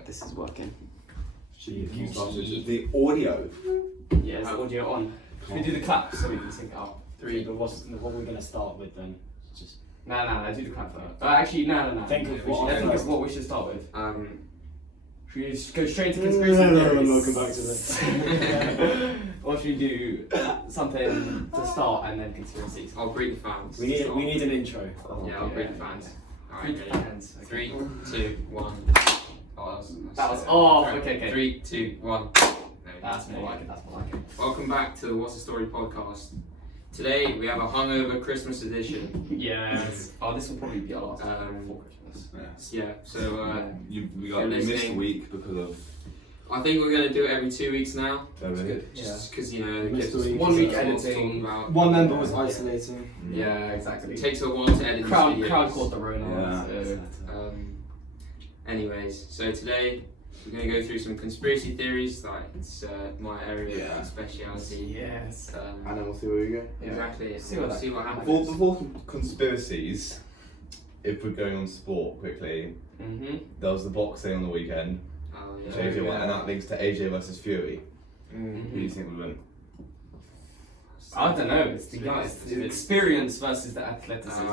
Right, this is working. The audio. Yeah, is the audio on? Should we do the clap so we can sync it up? Three. But what are we gonna start with then? Just No, do the clap first. Actually, no. Think of what we should start with. Should we just go straight to conspiracy theories? Welcome back to this. Or should we do something to start and then conspiracies? I'll greet the fans. We need an intro. Yeah, I'll greet the fans. Alright, Greet the ready? fans, okay. 3, 2, 1. Oh, That was off. Right, Okay. 3, 2, 1. That's more like it. Welcome back to the What's the Story podcast. Today we have a hungover Christmas edition. Yes. Oh, this will probably be our last before Christmas. Yeah, so We got missed a week because of. I think we're going to do it every 2 weeks now. That's good. Just because, you know, it Missed gives a us week. 1 week more to editing. talk about. One member was isolating. Yeah, exactly. It takes a while to edit Crowd these videos. caught the Rona. Yeah. So. Anyways, so today we're going to go through some conspiracy theories. Like it's my area of speciality. Yes. And then we'll see where we go. Exactly. See We'll what see what happens. Before conspiracies, if we're going on sport quickly, there was the boxing on the weekend. Oh yeah. AJ won, and that links to AJ versus Fury. Who do you think would win? I don't know. It's the experience versus the athleticism.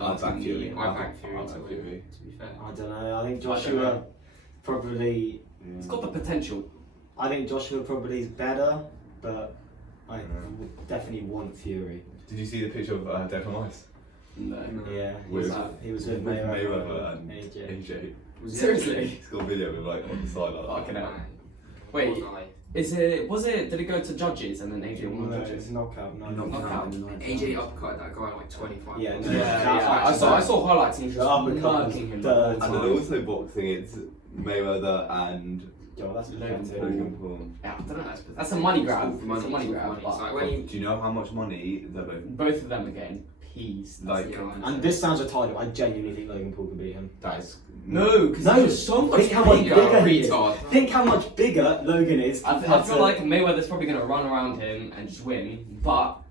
I'd back Fury. I back Fury I'd to back win. Fury. To be fair. I don't know. I think I don't Joshua know. probably. It's got the potential. I think Joshua probably is better, but I definitely want Fury. Did you see the picture of Declan Rice? No. Yeah, With- he was with Mayweather and AJ. AJ. Seriously? He's got a video with like on the side like that. Fucking hell. Poor Wait, guy. did it go to judges and then AJ won the No, judges? it's knockout. Knockout. AJ uppercut that guy like 25. Yeah, points. no, Yeah. I saw highlights and he The was uppercut was murking him. third. And then also boxing, it's Mayweather and Yo, that's Logan pathetic. Logan Paul. Yeah, I don't know. That's a money grab. It's all It's a money for grab. money. But It's like when you Do you know how much money they're both? both of them again. Peas. Like, yeah, And this sounds retarded. I genuinely think Logan Paul can beat him. that is. No, because No, there's so much think how much bigger. bigger he is. retard. Think how much bigger Logan is. I compared feel to- like Mayweather's probably going to run around him and just win, but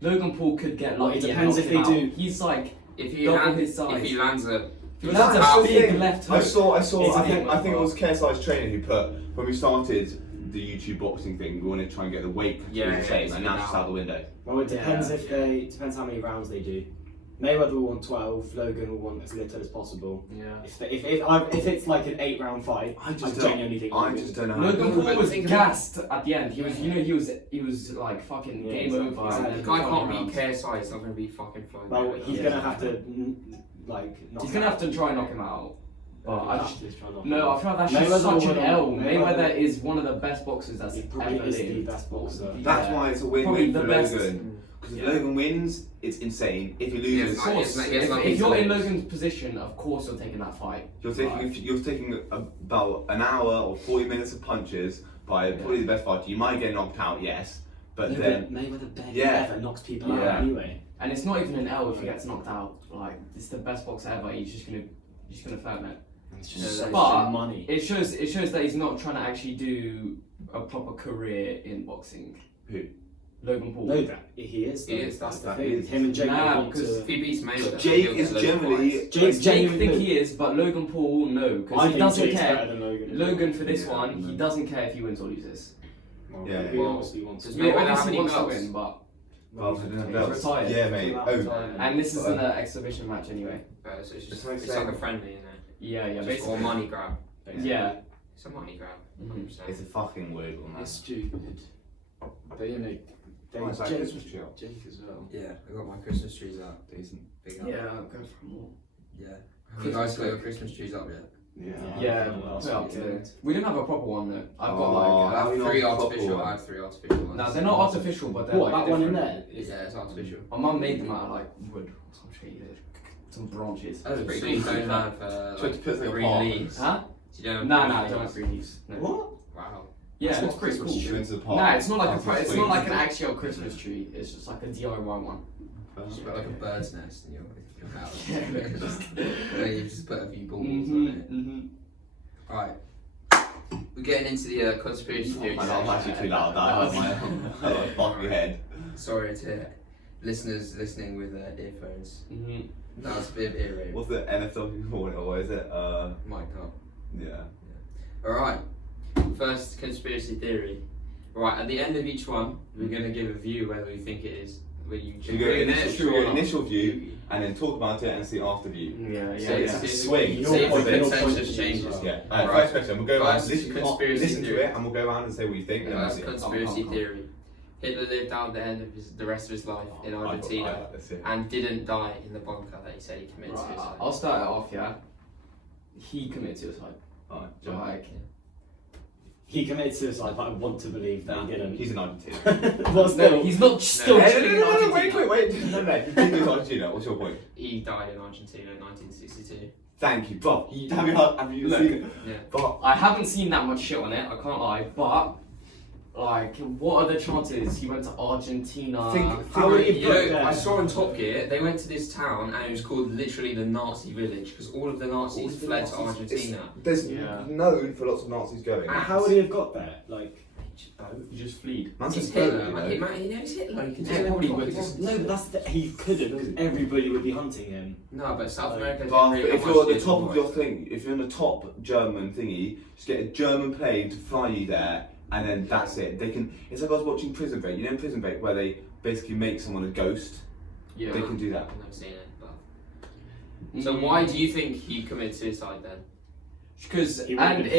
Logan Paul could get Well, lucky. it and depends knock if him they out. do- He's like If he double lands, his size. if he lands a He lands a big left I hook. saw. It's I a big think it was one. KSI's trainer who put when we started the YouTube boxing thing. We wanted to try and get the weight to Yeah, be the same, yeah, and now it's yeah. out the window. Well, it depends Yeah. if they depends how many rounds they do. Mayweather will want 12. Logan will want as little as possible. Yeah. If it's like an 8-round fight, I genuinely think. I just don't know. How Logan Paul Paul was think gassed at the end. He was, he was like fucking Yeah, game exactly. over. Exactly. and the then guy can't final beat rounds. KSI. It's not going to be fucking flying. Well, Mayweather. he's Yeah. gonna have to knock. He's gonna have to try and knock him out. But I just, no, I feel like that's Mayweather just such an will- L. Mayweather- Mayweather is one of the best boxers that's He probably ever is the lived. best boxer. That's Yeah. why it's a Probably win-win the for best. Logan. Because Yeah. if Logan wins, it's insane. If he loses, Yeah, Of course, Yes, yes, if you're in lose. Logan's position, of course you're taking that fight. you're taking about an hour or 40 minutes of punches by probably the best fighter. You might get knocked out, yes, but then Mayweather barely Yeah. ever knocks people Yeah. out anyway. And it's not even an L if he gets knocked out. Like, it's the best boxer ever. He's just gonna firm it. It's Yeah, just but so money. It shows that he's not trying to actually do a proper career in boxing. Who? Logan Paul. No, that he is. He though. is, That's the that thing. is. Him and Jake Nah, want because to. If he beats Mayweather, Jake he'll get is loads of generally- fights. Jake's Jake genuinely. think he is, but Logan Paul no, I because he think doesn't Jake's care. better than Logan. Logan for this Yeah, one, he no. doesn't care if he wins or loses. Well, Yeah. he Well, obviously wants does to. He Mayweather have obviously any wants to belts? win, but Well, I don't know He's belts. retired. Yeah, mate. and this isn't an exhibition match anyway. So it's It's like it's like a friendly, isn't it? Yeah, Just basically. or money grab. Yeah. It's a money grab. Mhm. 100%. It's a fucking wig on It's that. stupid. But you know, Oh, it's like Jake, Christmas tree. Jake as well. Yeah, I got my Christmas trees up. Decent. Big up. Yeah, go for more. Yeah. Have you guys got your Christmas trees up yet? Yeah, last put up week, today. We didn't have a proper one though. I've Oh, got I how have you three not artificial. proper I have three artificial ones. no, they're not artificial, but they're What, like that one in different. there? Yeah, it's artificial. My mum made them out of like wood or some shit, some branches. Oh, It's so pretty you cool. don't have Try to like put them green apart. leaves? Huh? You don't have No, green no, I leaves? don't have green leaves. No. What? Wow. Yeah, That's it's not pretty Christmas cool. tree. Into the park. No, it's not like After it's swing. not like an actual Christmas tree. It's just like a DIY one. Just put like a bird's nest in your house. Yeah. And then you just put a few balls on it. Mhm. Alright. We're getting into the conspiracy theories. I know, I'm actually too loud. That was my fucking head. Sorry to listeners listening with earphones. Mhm. That was a bit of ear rape. What's the NFW called it, or is it? Mic up. Yeah. Alright. First conspiracy theory. Right, at the end of each one, we're going to give a view whether we think it is. Whether you So you go initial view, and then talk about it and see after view. Swing. See if the Your consensus point changes. Yeah. Right. First question. We'll go around. First Listen conspiracy to theory. it, and we'll go around and say what you think. And then we'll First see. conspiracy theory. Hitler lived out the end of the rest of his life in Argentina and didn't die in the bunker that he said he committed suicide. I'll start it off, yeah. He committed suicide. Alright. Like, He committed suicide, but I want to believe that he didn't. He's in Argentina. Well, still, no, he's not still chilling in Argentina. Wait. No. He didn't go to Argentina. What's your point? He died in Argentina in 1962. Thank you, Bob. Have you Look. seen it? Yeah. Bob. I haven't seen that much shit on it, I can't lie, but like, what are the chances he went to Argentina? How would he You put know, that? I saw in Top Gear, they went to this town and it was called literally the Nazi village because all of the Nazis fled to Argentina. There's Yeah. known for lots of Nazis going. How would he have got there? Like, He just fled. Man's It's a boat, Hitler, man. He knows Hitler. He can Yeah, do probably what would. he wants. no, but he couldn't because everybody would be hunting him. No, but South America. But didn't really if have you're at much the to top do of with your it. thing, if you're in the top German thingy, just get a German plane to fly you there, and then that's it. They can. It's like I was watching Prison Break. You know, Prison Break, where they basically make someone a ghost. Yeah. They can do that. I've never seen it. But... So why do you think he committed suicide then? Because He wouldn't and be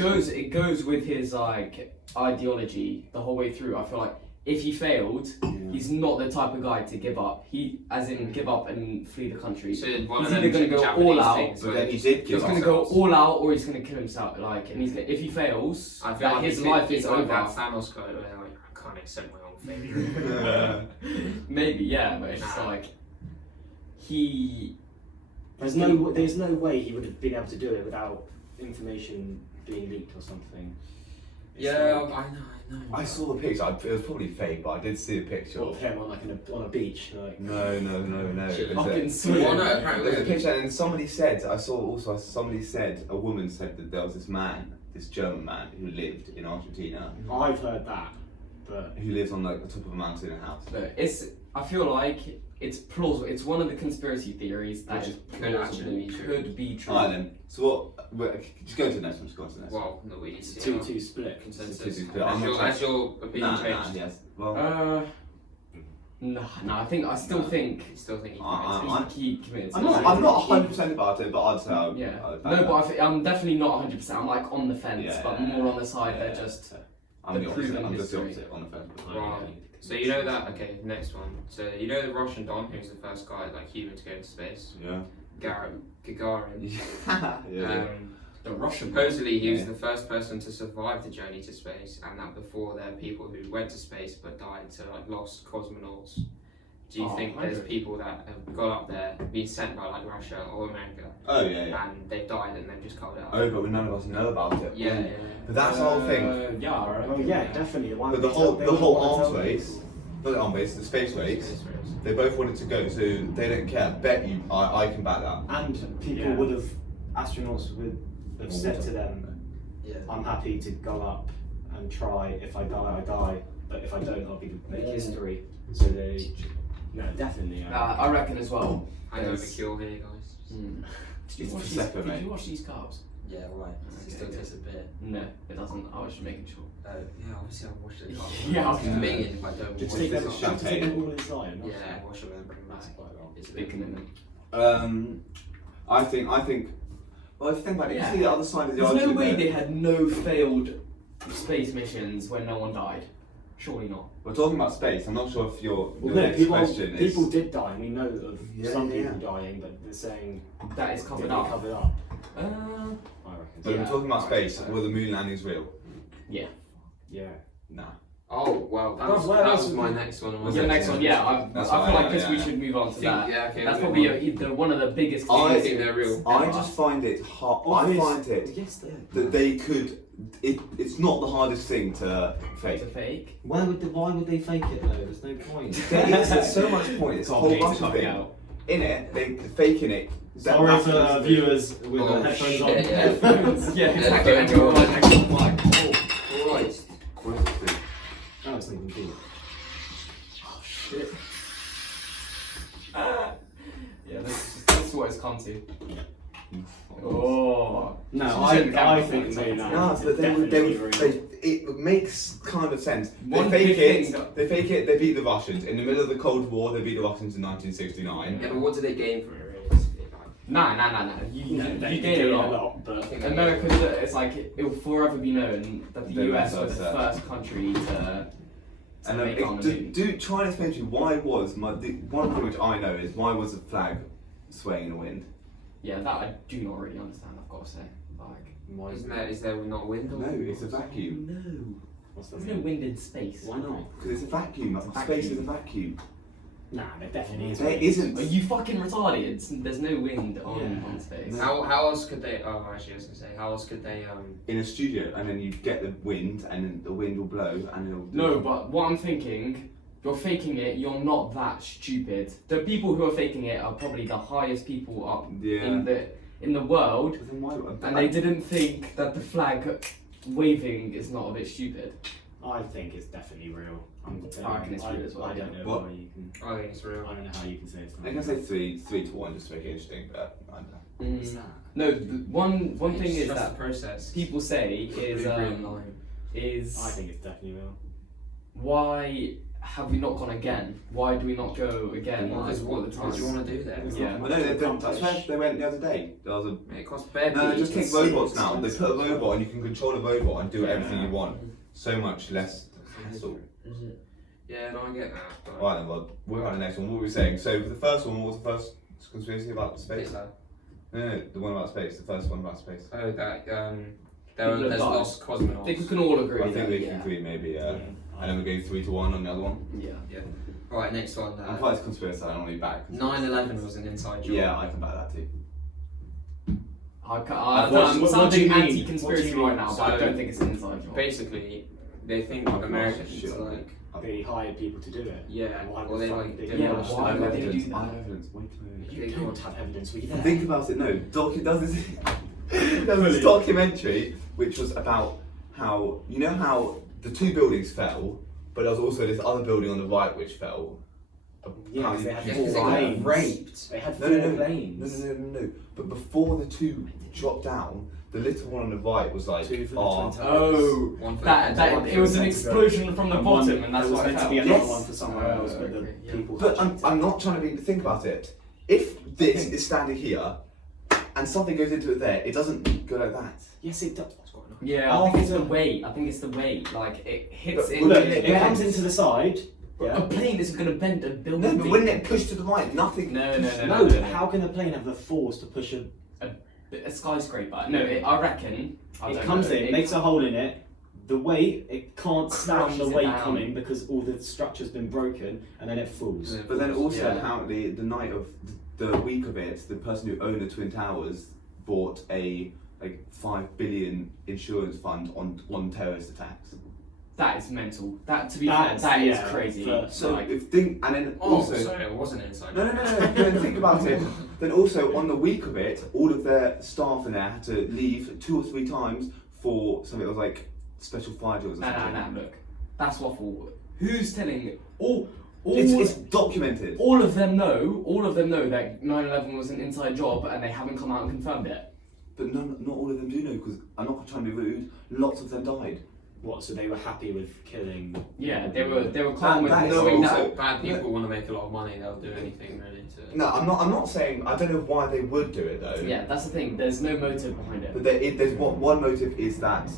found. it goes with his like ideology the whole way through. I feel like if he failed, he's not the type of guy to give up. He, as in, give up and flee the country. So one He's of them either gonna go Japanese all out, things But where then they he just did kill He's gonna themselves. go all out, or he's gonna kill himself. Like, and if he fails, I feel that like his he's life he's is like over. that Thanos quote where like, I can't accept my own fate. Maybe, yeah, but it's just Nah. like he. There's no way he would have been able to do it without information being leaked or something. It's Yeah, like, I know. I saw the picture. It was probably fake, but I did see the picture. what of him on like on a beach, like. No. It was Fucking a- sweet. Well, no, There's a apparently. picture, and somebody said, a woman said that there was this man, this German man, who lived in Argentina, I've heard that, but who lives on like the top of a mountain in a house. No, I feel like it's plausible. It's one of the conspiracy theories that Which is could plausible, actually be true. Could be true. Alright then, so just go to the next one, just go to the next one. Well, no, we need to it's 2-2 split. consensus. Two, I'm not Has your opinion changed? yes. Well, No, I still think You still think he I- committed? he committed I'm suicide. not 100% about it, but I'd say Yeah. I'd No, but I'm definitely not 100%. I'm like on the fence, Yeah. but more on the side that just. I'm the opposite. proven I'm just the history. opposite on the fence. Right. So you know that, okay, next one. So you know the Russian Don, who's the first guy, like human to go into space? Yeah. Gagarin. Yeah. The Russian. Supposedly he was Yeah. the first person to survive the journey to space, and that before there are people who went to space but died, so like lost cosmonauts. Do you think there's 100. people that have got up there, been sent by like Russia or America, Oh yeah. and they've died and they've just covered it up? Oh, but none of us know about it. Yeah. But that's the whole thing. Yeah, right. Oh yeah, definitely. Why But would the they whole tell- they whole wouldn't wanna arms tell race, people. not the arms race, the space race. Space race. They both wanted to go, so they don't care. Bet you, I can back that. And people Yeah. would have, astronauts would have said to them, Yeah. I'm happy to go up and try. If I die, I die. But if I don't, I'll make history. So they, no, definitely. I reckon as well. I know the Yes. cure here, guys. Mm. Did It's you watch Prosecco, these? Did mate. you watch these carbs? Yeah, right. It still Okay. tastes a bit. No, it doesn't. I was just making sure. Yeah, obviously I've watched it. Yeah, It's okay. minging if I don't Just watch take it. them, this take champagne. them all inside. not- Yeah, wash it and bring it back. That's quite long. It's a Big bit commitment. I think. Well, if you think about it, Yeah. you see the other side of the There's no argument way there. they had no failed space missions when no one died. Surely not. We're talking about space. I'm not sure if your Well, no, next people, question is. people did die. We know of Yeah, some yeah, people dying, but they're saying That is they covered were up. covered up. Uh, I reckon. But Yeah. we're talking about space. Were the moon landings real? yeah. Yeah. Nah. Oh, well, that But was, where that else was would my we- next one. Was Was it? the next one? Yeah. I That's feel fine, like yeah, we yeah. should move on to that. Yeah, okay. That's we'll probably move on. one of the biggest. I think they're real. I ever. just find it hard. I Obvious- find it Yes, they are. that they could. It's not the hardest thing to fake. To fake. Why would they fake it though? There's no point. There's so much point. It's a whole bunch of things. out. In it, they faking it. Sorry that's for the- viewers with Oh, the headphones shit, on. yeah. Headphones. Yeah, Yeah, exactly. don't And go you're on. on actual mic. Oh, Christ. Question. Oh, it's not even cool. Oh shit. Yeah, this is what it's come to. Oh. No, I think the moon landing No, is but definitely real. it makes kind of sense. One They big fake thing it. They fake it. They beat the Russians in the middle of the Cold War. They beat the Russians in 1969. Yeah, but what do they gain from it realistically? Nah. You gain a lot. but America, it's like it will forever be known that the They US went was the first, first country to And make it on the moon. do try and explain to me why was the one thing which I know is why was the flag swaying in the wind? Yeah, that I do not really understand. I've got to say, like, Is there not wind? No, it's a vacuum. no, what's the there's no wind in space. Why not? Because it's a vacuum. It's a Space is a vacuum. vacuum. Nah, there definitely is. There wind. isn't. Are you fucking retarded? There's no wind on Yeah. space. No. How else could they? Oh, actually, I was gonna say, how else could they? In a studio, and then you get the wind, and then the wind will blow, and it'll. No, but what I'm thinking, you're faking it. You're not that stupid. The people who are faking it are probably the highest people up Yeah. in the world, But then why? and they didn't think that the flag waving is not a bit stupid. I think it's definitely real. I reckon it's real as well, I don't know What? why you can. I think it's real. I don't know how you can say it's not. I can say 3-1 just to make it interesting, but I don't know. What's that? No, one It's thing is just that the process. people say is Blue, green line. I think it's definitely real. why have we not gone again? Why do we not go again? Because all the what do you time? want to do there? It's Yeah. Well, no, that's where they went the other day. There was a It costs bare no, they just take It's robots now. They expensive. put a robot and you can control a robot and do Yeah. everything you want. So much less hassle. Is it? Yeah, no, I get that. But Right then, Rod. We're on the next one. What were we saying? So the first one, what was the first conspiracy about space? Hitler. No, the one about space. The first one about space. Oh, that People there's have lost I cosmonauts. think we can all agree. I think that, we yeah. can agree maybe, yeah. Yeah. And then we're going 3-1 on the other one. Yeah. Right, next one. I'm quite conspiracy. I don't want to be back. 9/11 was an inside job. Yeah, I can back that too. I'm what do you sounding mean? anti-conspiracy What do you right mean? now, but So- I don't think it's an inside job. Basically, they think I can Americans shit on like They hired people to do it. yeah, Why or the they fuck like did they they Yeah, watch why the would they evidence? do that? I have evidence. Wait till You They don't can't. have evidence. Were you there? Think about it. No, there was this documentary which was about how how the two buildings fell, but there was also this other building on the right which fell. Yeah, 'cause they had Yeah, four 'cause they got planes. raped. They had No, four no, no. planes. No. But before the two dropped down, the little one on the right was like, Two for the oh, Twin Towers. Oh, One for that one it was for an the explosion from the And bottom, one- and that's there was why it meant to fell. be another Yes. one for somewhere else, but the Okay, yeah. people. But had I'm not trying to think about it. If this is standing here and something goes into it there, it doesn't go like that. Yes, it does. Yeah, I think it's the After- weight. I think it's the weight. Like it hits But it. look, It comes into the side. A Yeah. plane isn't going to bend a building. No, but big. wouldn't it push to the right? Nothing. No. No, how can a plane have the force to push a? A skyscraper. No, I reckon. I It don't comes know, in, makes a hole in it. The weight, it can't stand the Crashes it weight down. coming because all the structure's been broken, and then it falls. But then also Yeah. apparently the night of the week of it, the person who owned the Twin Towers bought a like 5 billion insurance fund on terrorist attacks. That is mental. That to be That's- fair, that is yeah, crazy. but- So Like, if think and then Oh, also sorry, it wasn't inside. no, then think about it. Then also on the week of it, all of their staff in there had to leave 2 or 3 times for something that was like special fire drills or something. no. Look, that's waffle. Who's telling all? It's documented. All of them know that 9/11 was an inside job, and they haven't come out and confirmed it. But not all of them do know, because I'm not trying to be rude. Lots of them died. What? So they were happy with killing? Yeah, they were calm with that is knowing also- that. Bad people want to make a lot of money. They'll do anything really to. No, I'm not saying. I don't know why they would do it though. Yeah, that's the thing. There's no motive behind it. But there's one motive is that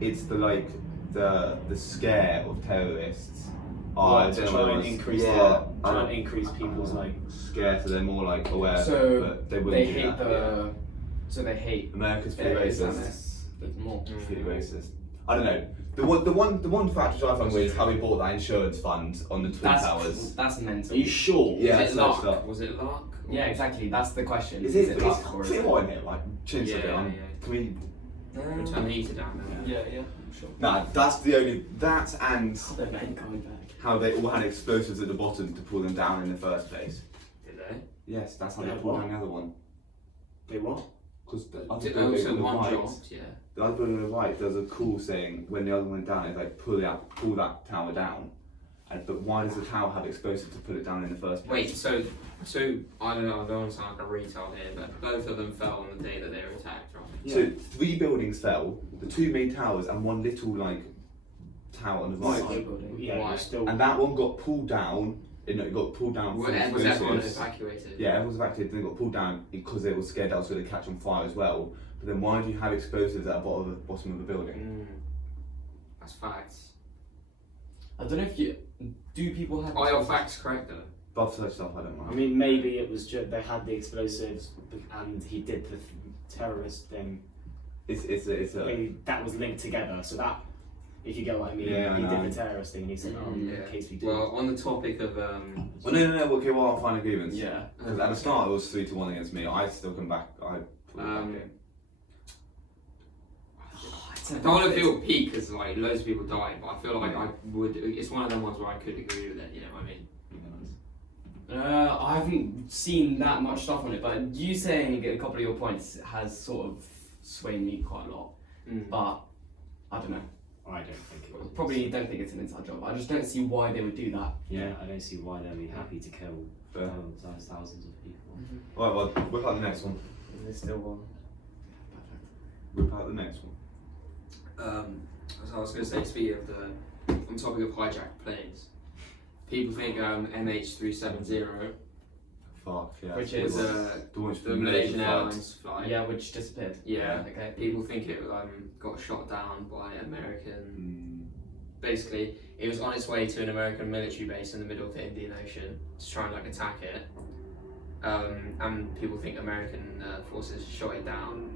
it's the scare of terrorists. What, to I don't try know and what it was. increase Yeah, try and increase people's like. scared, so they're more like aware. So but they wouldn't they do hate that, the. So they hate America's pretty racist. Islamists even more. Pretty racist. I don't know. The one fact which I found weird is how he bought that insurance fund on the Twin Towers. That's mental. Are you sure? Yeah, Was it I searched luck? up. Was it luck? Or- Yeah, exactly. That's the question. Is it? luck It's or is pretty it- hot in here. Like change Yeah, it. yeah. Can we? Turn the heater down now. Yeah, sure. Nah, that's the only. That and The men coming back. how they all had explosives at the bottom to pull them down in the first place. Did they? Yes, that's how They they had pulled what? down the other one. They what? Because the other Did building also on the one right, dropped? Yeah. the other building on the right, there's a cool saying when the other one went down. It's like pull that tower down, But why does the tower have explosives to put it down in the first place? Wait, so I don't know. I don't want to sound like a retard here, but both of them fell on the day that they were attacked, right? Yeah. So 3 buildings fell, the 2 main towers and one little like tower on the right, Side building. Yeah, Why? we're still. and that one got pulled down. It got pulled down. Was from everyone explosives. evacuated? Yeah, everyone was evacuated. Then it got pulled down because they were scared that was going to catch on fire as well. But then why do you have explosives at the bottom of the building? That's facts. I don't know if you do people have. Are your facts correct though? Above such stuff, I don't I mind. mean, maybe it was just they had the explosives and he did the terrorist thing. It's a Maybe that was linked together. So that, if you get what I mean, Yeah, I he know. did the terrorist thing and he said, "Oh, Yeah. in case we do." Well, on the topic of Well, no. Okay, well, I'll find agreements. Yeah. Because at the start it was 3-1 against me. I still come back. I pulled it back in. I don't want to feel peak because like loads of people died, but I feel like I would. It's one of them ones where I could agree with it. You know what I mean? I haven't seen that much stuff on it, but you saying a couple of your points has sort of swayed me quite a lot. But I don't know. I don't think it was. Probably don't think it's an inside job. I just don't see why they would do that. Yeah, I don't see why they'd be happy to kill Fair. thousands of people. Right, well, whip out the next one. There's still one. Whip out the next one. As I was going to say, speaking of on the topic of hijacked planes, people think MH370 Fuck, yeah. Which It's is, the one the Malaysian Airlines flight. Yeah, which disappeared. Yeah. Okay. People think it got shot down by American. Basically, it was on its way to an American military base in the middle of the Indian Ocean to try and like attack it. And people think American forces shot it down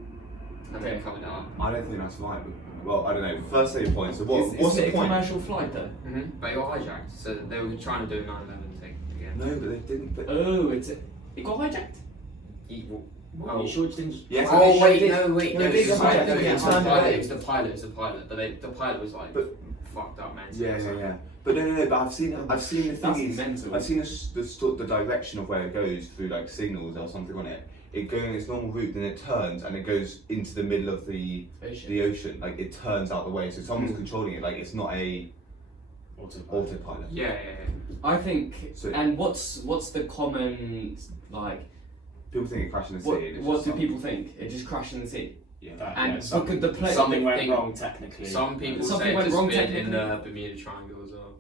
and then covered it up. I don't think that's right. Well, I don't know. First say your point. So what's Is the it a point? commercial flight though? But it got hijacked, so they were trying to do a 9/11 thing again. No, but they didn't. But Oh, it got hijacked. Are you sure it didn't? yes, Oh they wait, did. no, wait, No, no, they it was did hijack, no, they it was the turned pilot. away. It was the pilot, but the pilot was like fucked up, man. Yeah. But no. But I've seen the That's thing. mental. I've seen the direction of where it goes through like signals or something on it. It going its normal route, then it turns and it goes into the middle of the ocean. Like it turns out the way, so someone's controlling it. Like it's not a autopilot. Yeah. I think. So- And what's the common like? People think it crashed in the sea. What and it's what just do some- people think? It just crashed in the sea. Yeah. And yeah, look at the plane. something went thing- wrong technically. Some people Something say went it's wrong been in technically. the Bermuda Triangle as well.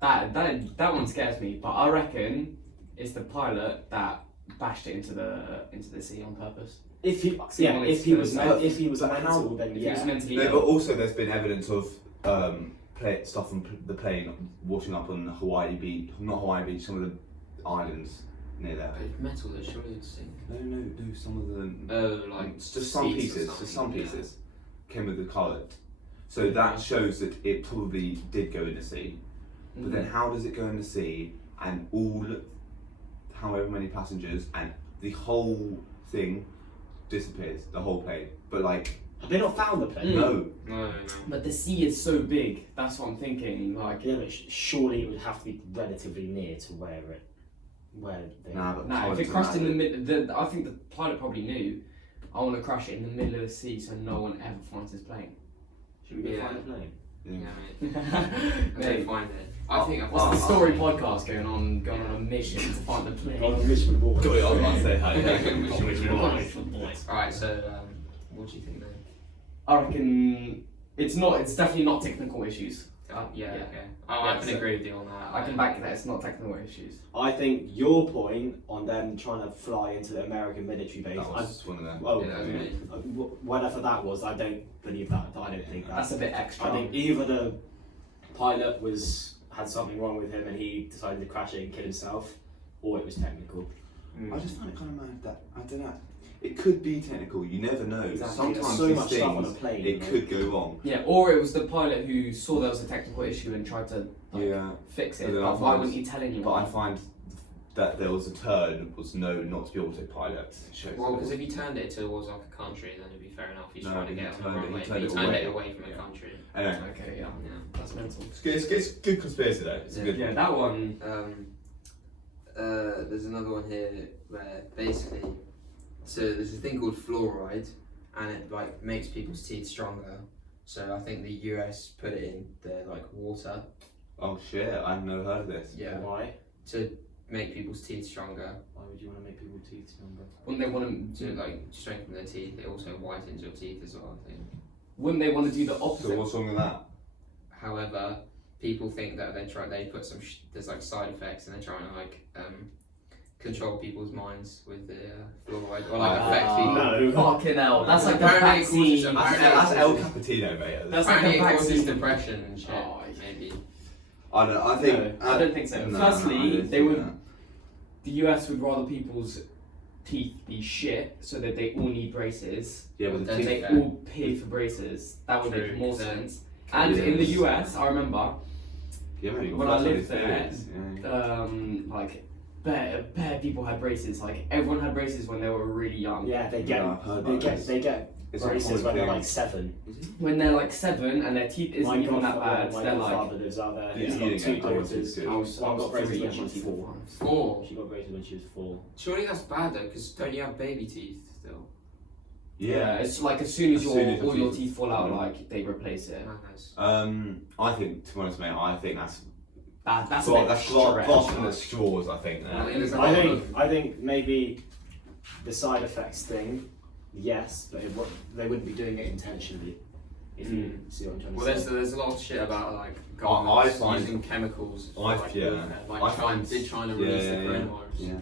That one scares me, but I reckon it's the pilot that bashed it into the sea on purpose. If he, See, yeah, well, if he was, but- if he was but how- mental, then If he was yeah. mentally No, but ill. also there's been evidence of stuff from the plane washing up on Hawaii Beach, not Hawaii Beach, some of the islands near there. But it's metal, though, surely it'd sink. No, some of the Oh, like just some seats or pieces, something, just some yeah. pieces came with the colour. So that shows that it probably did go in the sea. But then how does it go in the sea and however many passengers and the whole thing disappears, the whole plane. But like Have they not found the plane? no. No. But the sea is so big. That's what I'm thinking. Like, Yeah, but surely it would have to be relatively near to where they. Nah, but nah, if pilots it are crashed in the mad. mid, I think the pilot probably knew. I want to crash it in the middle of the sea so no one ever finds his plane. Should we go Yeah. find the plane? Yeah, Yeah. mate. I Mate, don't find it. I think what's the Oh, story oh. podcast going on a mission to find the plane? Go on, Richmond Wall. Go on, I was about to say hi. Alright, so what do you think then? I reckon it's not. It's definitely not technical issues. Yeah, okay. Oh, Yeah, I can so- agree with you on that. I can back that. It's not technical issues. I think your point on them trying to fly into the American military base. That was one of them. Oh, Yeah, that was me. whatever that was, I don't believe that. I don't think that. That's a bit extra. I think either the pilot had something wrong with him and he decided to crash it and kill himself, or it was technical. I just find it kind of mad that I don't know. It could be technical. You never know. Exactly. Sometimes There's so these much stuff on a things, plane. it could go wrong. Yeah, or it was the pilot who saw there was a technical issue and tried to Yeah. fix it. But then I But why find- wouldn't he tell anyone? But I find that there was a turn was not to be autopilot. It shows Well, that because it if he turned it towards like a country, then it'd be fair enough. He's No, trying to he get on the turned it- runway. he He turned turned it it away. away from Yeah. a country. Anyway, Okay, yeah, Yeah. that's mental. it's good conspiracy though. It's a good. Yeah, that one. There's another one here where basically, so there's a thing called fluoride, and it like makes people's teeth stronger. So I think the US put it in their like water, Oh shit! I've never heard of this. Yeah. Why? To make people's teeth stronger. Why would you want to make people's teeth stronger? Wouldn't they want To to? like strengthen their teeth, it also whitens your teeth as well, I think. Wouldn't they want to do the So opposite? what's wrong with that? However, people think that they put some there's like side effects and they're trying to like control people's minds with the fluoride or like affect people. No. Fucking hell. That's like the Apparently it causes vaccine. That's El Cappuccino, mate. That's like Apparently the it causes vaccine. depression and shit. Oh, Maybe. I don't. I think. I don't think so. No, Firstly, I don't they think would. that. The US would rather people's teeth be shit, so that they all need braces, Yeah, but the Then and teeth. they all pay for braces. That would True, make more 'cause then- sense. And in the US, I remember Yeah, mate. when I lived there, Yeah. like bare people had braces. Like everyone had braces when they were really young. Yeah, they Yeah, I've heard get about this. they get It's a braces common when they're thing. like 7. When they're like 7 and their teeth isn't even that bad, My they're like. godfather lives out there. Yeah, He's he got didn't 2 get braces, daughters. good. One got braces when she was 3 and 4. 4. She got braces when she was 4. Surely that's bad though, because don't you have baby teeth still? Yeah, it's like as soon as As soon as all your teeth- teeth fall out, Mm. like they replace it. Madness. I think, to be honest, mate, I think that's That's a bit stretch. grasping at straws. I think. I mean, there's a I lot think of- I think maybe the side effects thing, yes, but they wouldn't be doing it intentionally. If you see what I'm trying to Well, say. there's a lot of shit about like I governments find- using chemicals. For, I- like, yeah. warfare. I Like find- did China release the yeah. coronavirus? Yeah.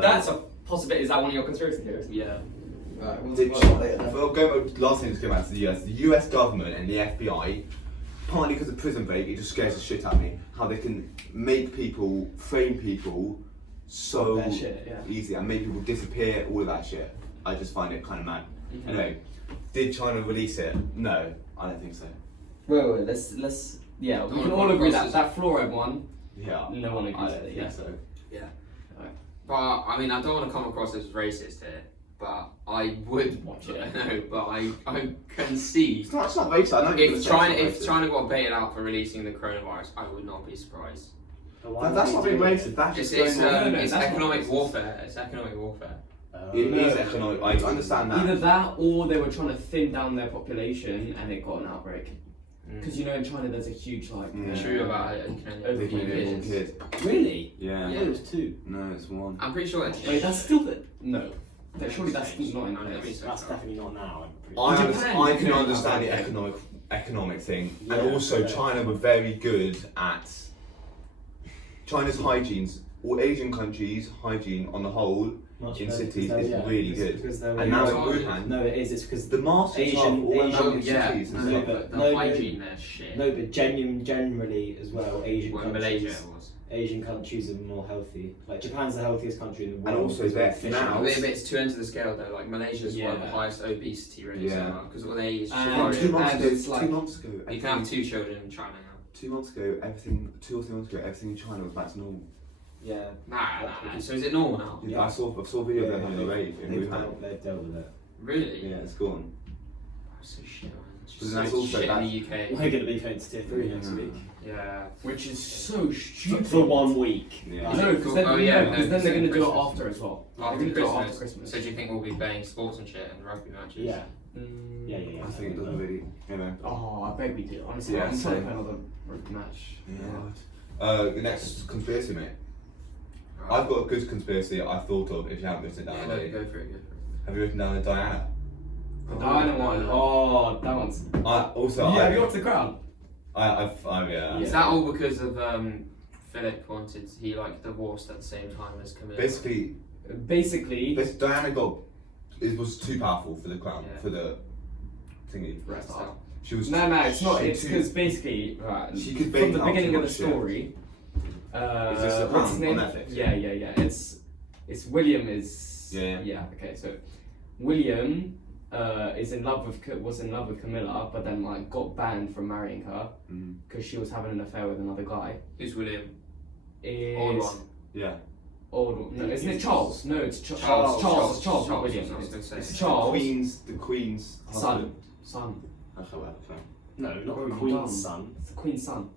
That's a possibility. Is that one of your conspiracy theories? Yeah. Right, we'll Did talk about that later then. well, last thing to go back to the US. The US government and the FBI, partly because of prison break, it just scares the shit out of me. How they can make people, frame people so Bad shit, yeah. easy and make people disappear, all of that shit. I just find it kind of mad. Mhm. Anyway, did China release it? No, I don't think so. Wait, let's yeah, we Don't can wanna all come agree across that fluoride one, Yeah, no one agrees I with don't it, think yeah. so. But I mean, I don't want to come across as racist here, but I would Watch but, it. no, but I can see It's not racist. I know you're if gonna say China it's not racist. got baited out for releasing the coronavirus, I would not be surprised. But why That's would not they being do it? racist. That's It's just it's, going on. No, it's that's not economic racist. warfare. It's economic warfare. It No. is economic. I understand that. either that or they were trying to thin down their population and it got an outbreak. Because you know in China there's a huge like True about it. You can only They have can two do kids. kids. Really? Yeah. I thought it was 2. No, it's one. I'm pretty sure it's Wait, that's still the no. Surely that's not in No, let me place. check That's that. definitely not now. I'm pretty I, Japan, I you can can understand the have economic thing, Yeah, and also yeah. China were very good at China's hygienes. All Asian countries' hygiene on the whole Much in better, cities because is they're- really it's good. because they're And now in really- Wuhan, No, it is. It's because the masters Asian- all Asian- Oh in yeah, cities and no, stuff. but the No, hygiene there shit. no, but generally as well, Asian Well, in countries. Malaysia it was. Asian countries are more healthy. Like Japan's the healthiest country in the world. And also because they're we're fish now- I eaters. mean, it's two ends of the scale though. Like Malaysia's one of the Yeah. highest obesity rates Yeah. because all they eat is And sugar. 2 months and ago, it's like- 2 months ago, You can have everything- 2 children in China now. 2 months ago, everything. 2 or 3 months ago, everything in China was back to normal. Yeah. Nah. So is it normal now? Yeah. I saw a video of them having a rave in Wuhan. They've dealt with it. Really? Yeah, it's gone. That's so shit, man. It's But just then that's so also shit in that- the UK. We're going to be going to tier 3 next Yeah. week. Yeah. Which is so stupid. For 1 week. Yeah. No, because then, Oh, yeah, no, 'cause no, then they're going to do it Christmas. after as well. After they're going to do it Christmas. after Christmas. So do you think we'll be playing sports and shit and rugby matches? Yeah. Mm, Yeah. I think it doesn't really, you know. Oh, I bet we do. Honestly, Yeah, I'm trying same. to play another rugby match. The next conspiracy, mate. Right. I've got a good conspiracy I thought of. If you haven't written it Yeah, down, no, already. go for it. Go for it. Have you written down the Diana? The Diana one. Oh, that one's. I Have you watched The Crown? yeah. Yeah. Is that all because of Philip he like divorced at the same time as Camilla? Basically, Basically, Diana was too powerful for the crown, Yeah. for the thingy. Rest out. She was. no, it's not. she It's too- because basically, right, She could from bake the out beginning too of the much shit. story. Is this The what's Crown his name? on Netflix? Yeah. It's William is. Yeah. Okay, so William was in love with Camilla, but then like got banned from marrying her Mm. because she was having an affair with another guy. Who's William? Is Old one. Yeah. No, isn't it Charles? No, it's Charles, Charles, not William. I was gonna say. It's Charles. The Queen's Son. husband. Okay, well, okay. No, not What the have you Queen's done? son. It's the Queen's son.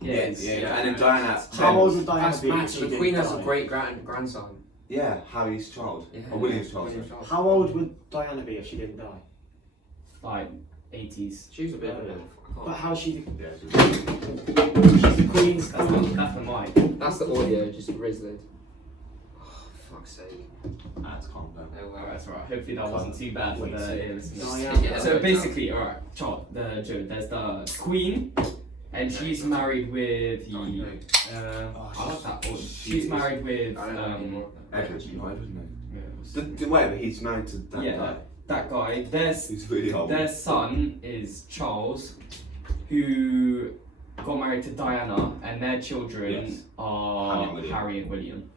Yeah. it's- And then Diana. How old would Diana That's be? mad. if So she the didn't Queen has die? a great grandson. Yeah, Harry's child. Yeah. Or William's child. William's child. How old would Diana be if she didn't die? Like 80s. She was a bit of a. But how's she? Yeah, She's the Queen's. That's the mic. That's the audio, just rizzled. Oh, fuck's sake. That's calm down. Oh well. Alright, that's alright. Hopefully that wasn't too bad for Wait, the so- ear listeners. Oh, yeah. Yeah, So no, basically, alright, Joe, there's the Queen, and she's married with the. I like that one. She's married with. I don't know anymore. Edward, you know Edward, yeah, no? Wait, but he's married to that Yeah. guy. that guy. He's really old. Their son is Charles, who got married to Diana, and their children Yes. are Harry and William.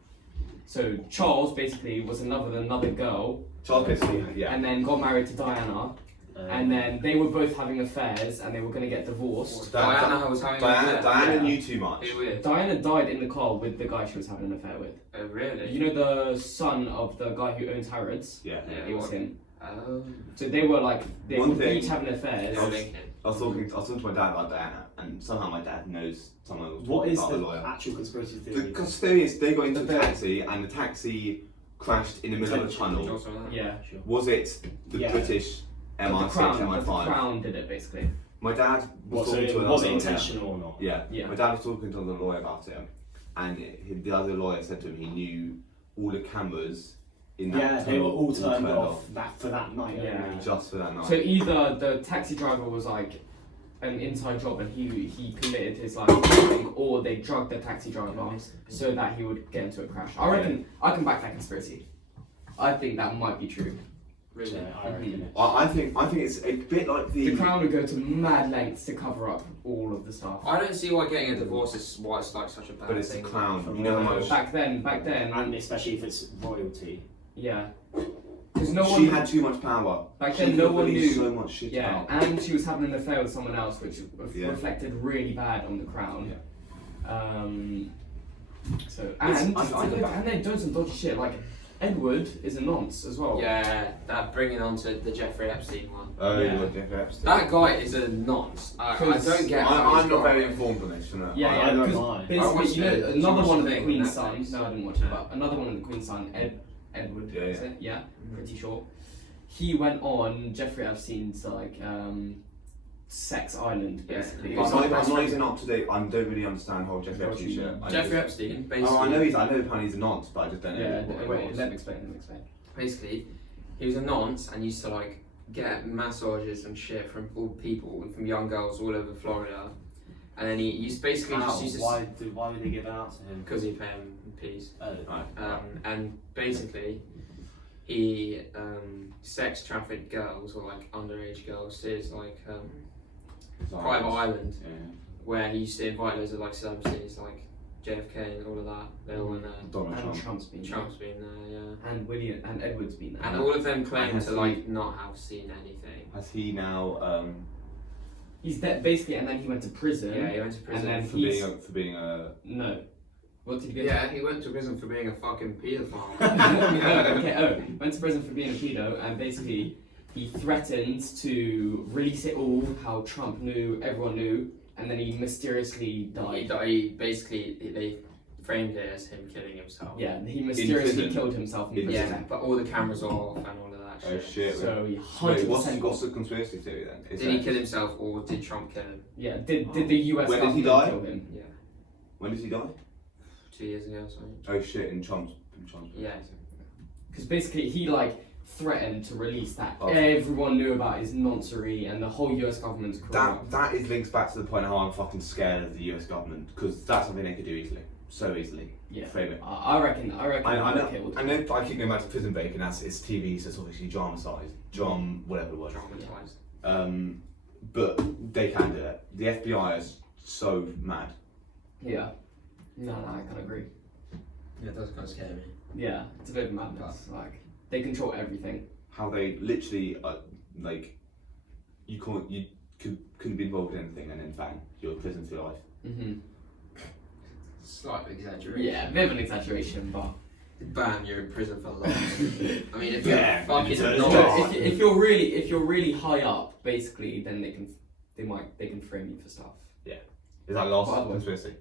So Charles basically was in love with another girl, Charles basically, yeah. and then got married to Diana, and then they were both having affairs, and they were going to get divorced. Diana was having an affair. Diana Yeah. knew too much. It's weird. Diana died in the car with the guy she was having an affair with. Oh really? You know the son of the guy who owns Harrods? Yeah. It was him. Oh. So they were like, they One were thing- each having affairs. I was talking to my dad about Diana, and somehow my dad knows someone who was What talking is about the the lawyer. actual conspiracy The theory? conspiracy is they got into The a taxi, and the taxi crashed in the middle of a tunnel. Yeah. Sure. Was it the Yeah. British The MI6, Crown, the MI5? Crown did it basically. My dad was What, so talking to was another it lawyer. intentional or not? Yeah. Yeah. My dad was talking to another lawyer about it, and the other lawyer said to him he knew all the cameras in that Yeah, tunnel they were all turned off that for that night Yeah. only. just for that night. So either the taxi driver was like an inside job and he committed his life or they drugged the taxi driver so that he would get into a crash. I reckon I can back that conspiracy. I think that might be true. Really? So I reckon it. I think it's a bit like The Crown would go to mad lengths to cover up all of the stuff. I don't see why getting a divorce is why it's like such a bad but it's a thing. clown. You know how much Back then, And especially if it's royalty. yeah. Because no one she had too much power. back She then no could one release knew. so much shit Yeah, out. and she was having an affair with someone else, which Yeah. reflected really bad on the Crown. So It's- and I think- and they've done some dodgy shit. Like Edward is a nonce as well. Yeah, that bringing on to the Jeffrey Epstein one. Oh, Yeah. yeah. Jeff Epstein. That guy is a nonce. I don't get. how I'm he's not got very away. informed on this. No. Yeah, I yeah. don't Because mind. I basically, watched you know, it. another Watched one of the the thing on Queen's Netflix. sons. No, I didn't watch it, but another one of the Queen's son, Edward. Yeah, is yeah. it? Yeah, pretty sure. He went on Jeffrey Epstein's like sex island, basically. Yeah. I'm It's not, like- I'm not even up to date. I don't really understand how Jeff Dodgy. Epstein shit. I Jeffrey just- Epstein, basically. Oh, I know apparently he's a nonce, but I just don't know Yeah, what wait, it was. let me explain. Basically, he was a nonce and used to like get massages and shit from all people, from young girls all over Florida. And then he used basically How? just used to. Why would they give it out to him? Because he paid him in peas. Oh. Right. And basically, he sex trafficked girls or like underage girls to his like private island Yeah. where he used to invite loads of like celebrities like JFK and all of that. They're all in there. Donald And Trump. Trump's been there. Trump's been there, yeah. And William and Edward's been there. And all of them claim has to he- like not have seen anything. Has he now He's dead basically, and then he went to prison. Yeah, he went to prison. And then for he's being a no. What did he get? Yeah, he went to prison for being a fucking paedophile. Went to prison for being a pedo, and basically he threatened to release it all, how Trump knew, everyone knew, and then he mysteriously died. He basically they framed it as him killing himself. Yeah, he mysteriously prison? killed himself in In prison. Yeah, but all the cameras are off and all of that oh shit. shit. So he Wait, 100% what's the conspiracy theory then? Is Did he that- kill himself or did Trump kill him? Yeah, did the US When did he government die? kill him? Yeah, When did he die? 2 years ago or something. Oh shit! In Trump's. Yeah. Because basically he like threatened to release that Oh. everyone knew about his noncery and the whole US government's corrupt. That is links back to the point how I'm fucking scared of the US government because that's something they could do easily, so easily. Yeah. Frame it. I reckon I he know. killed. I know. I keep going back to Prison Break, and that's it's TV, so it's obviously dramatized, whatever it was. Traumatized. But they can do it. The FBI is so mad. Yeah. No, I can agree. Yeah, it does kind of scare me. Yeah, it's a bit of madness. Like they control everything. How they literally like you couldn't be involved in anything, and then bang, you're in prison for life. Mhm. Slight exaggeration. Yeah, a bit of an exaggeration, but Bam, you're in prison for life. I mean, if Yeah, you're fucking it's No, nonce. if you're really high up, basically, then they can frame you for stuff. Is that last By the way. conspiracy?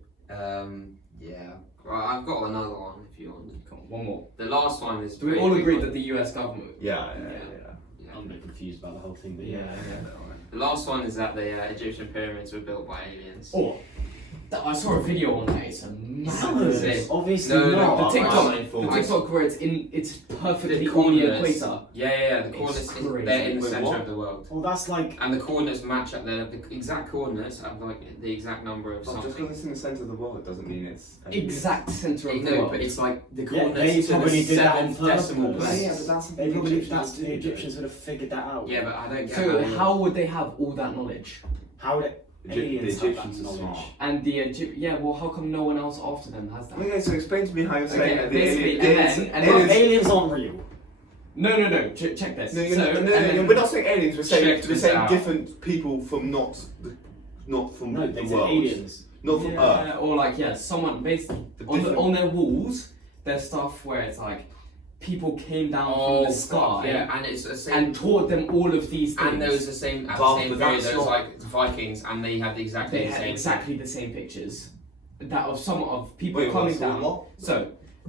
Yeah. Well, I've got another one if you want. Come on, one more. The last one is. Do we all agree that the US government? Yeah. Yeah. I'm a bit confused about the whole thing, but Yeah, yeah. yeah. The last one is that the Egyptian pyramids were built by aliens. Oh, I saw a video on that. It's a massive. Obviously No, not. The TikTok, I- the TikTok where it's perfectly The on the coordinates. equator. Yeah. The It's coordinates, crazy. they're in the Wait, centre what? of the world. Well, that's like. And the coordinates match up there. The exact coordinates have like the exact number of Just because something. it's in the centre of the world doesn't mean it's. Exact center of the No, world. but it's like the Yeah, coordinates they to the probably did that on 7th decimal purpose. place. Yeah, but that's They probably, Egyptians that's do, the Egyptians would have figured that out. Yeah, but I don't get So how how would they have all that knowledge? How would The aliens have Egyptians that are knowledge? smart. And yeah, well, how come no one else after them has that? Okay, so explain to me how you're saying Okay, that the basically, aliens. and then- Well, aliens aren't real. No. Check this. No, So, and then- we're not saying aliens. We're saying Check we're this saying out. different people from not from No, the they said world, aliens. not from Earth. Yeah, or like someone based The on different- on their walls. There's stuff where it's like people came down Oh, from the sky yeah, and it's the same. and taught them all of these things. And there was the same at But the same that's period. There was not- like the Vikings, and they had exactly They the had same. exactly the same pictures. That of some of people Wait, coming what's down. what? So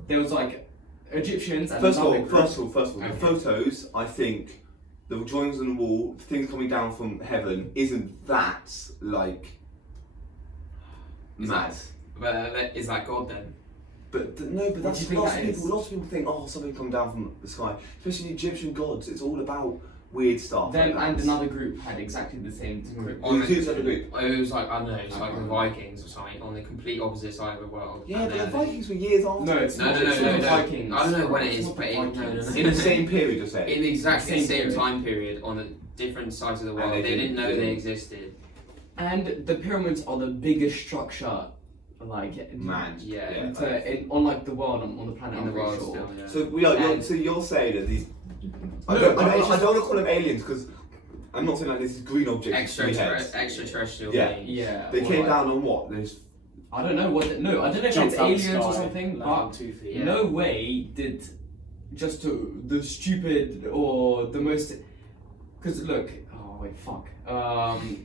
there was like Egyptians and First of another all, group. the Okay. photos. I think the drawings on the wall, things coming down from heaven, isn't that like Is mad? But is that God then? But no, but What do that's you think lots that of is? people. Lots of people think, oh, something come down from the sky. Especially Egyptian gods. It's all about weird stuff. Them like and that. another group had exactly the same group. Oh, who's the other group? It was like I don't know. It's like the Vikings or something on the complete opposite side of the world. Yeah, and but the then- Vikings were years after. No, it's No, not. no, no, it's no, not the no. Vikings. I don't know when it It's is, not but the it- no, no, Vikings. no. In the same period, you're saying. in the exact Same same period. time period on the different sides of the And world. they They didn't know didn't- they existed. And the pyramids are the biggest structure, like Man. Yeah. on like the world on the planet. In the I'm pretty world sure. still, yeah. So we are. And- So you're saying that these. I No, don't but it's want to call them aliens because I'm not saying like this is green objects. with three heads. Extraterrestrial Yeah. beings. Yeah. They or came like- down on what? There's I don't know what. No, I don't know if Jumped it's out the aliens or sky, something, landed on but 2 feet. Yeah. no way did just to the stupid or the most. Because look, oh wait, fuck.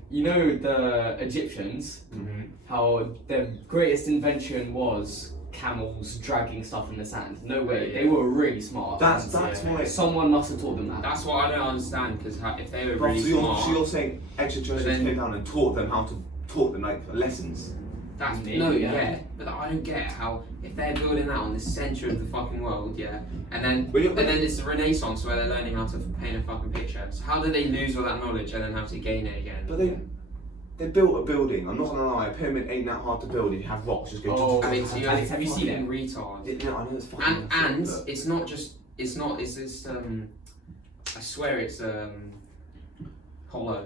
You know the Egyptians, Mm-hmm. how their greatest invention was camels dragging stuff in the sand. No way, Yeah. they were really smart. that's And why. someone must have taught them that. That's what I don't understand because if they were But really so, you're, smart, so you're saying extraterrestrials Then- came down and taught them like lessons. that's Maybe, no, yeah. yeah. But I don't get how if they're building that on the centre of the fucking world, yeah, and then Well, you- and then it's the Renaissance where they're learning how to paint a fucking picture. So how do they lose all that knowledge and then have to gain it again? But they built a building. I'm not gonna lie, a pyramid ain't that hard to build if you have rocks just go. Oh, I mean, so Alex, have you seen it? fucking retard. Yeah, I know it's fucking. And bullshit, but- it's not just it's just I swear it's hollow.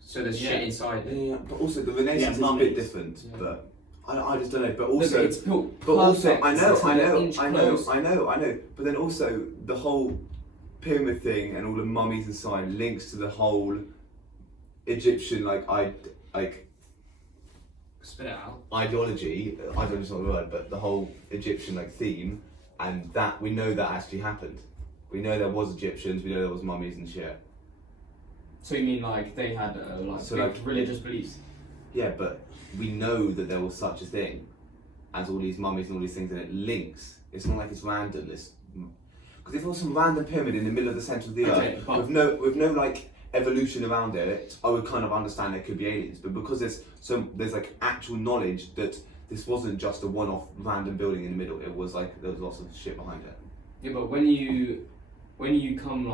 So there's Yeah. shit inside it. Yeah, but also the Renaissance Yeah, is a bit mummies. different. Yeah. But I just don't know. But No, but also, it's built but also, perfect I know, to I the know, inch I know, close. I know. But then also the whole pyramid thing and all the mummies inside links to the whole Egyptian Spit it out. ideology. Ideology is not the word, but the whole Egyptian theme, and that we know that actually happened. We know there was Egyptians. We know there was mummies and shit. So you mean like they had So, big like- religious beliefs? Yeah, but we know that there was such a thing as all these mummies and all these things, and it links. It's not like it's random. Because if it was some random pyramid in the middle of the centre of the Okay, earth but- with no evolution around it, I would kind of understand it could be aliens. But because there's actual knowledge that this wasn't just a one-off random building in the middle. It was there was lots of shit behind it. Yeah, but when you come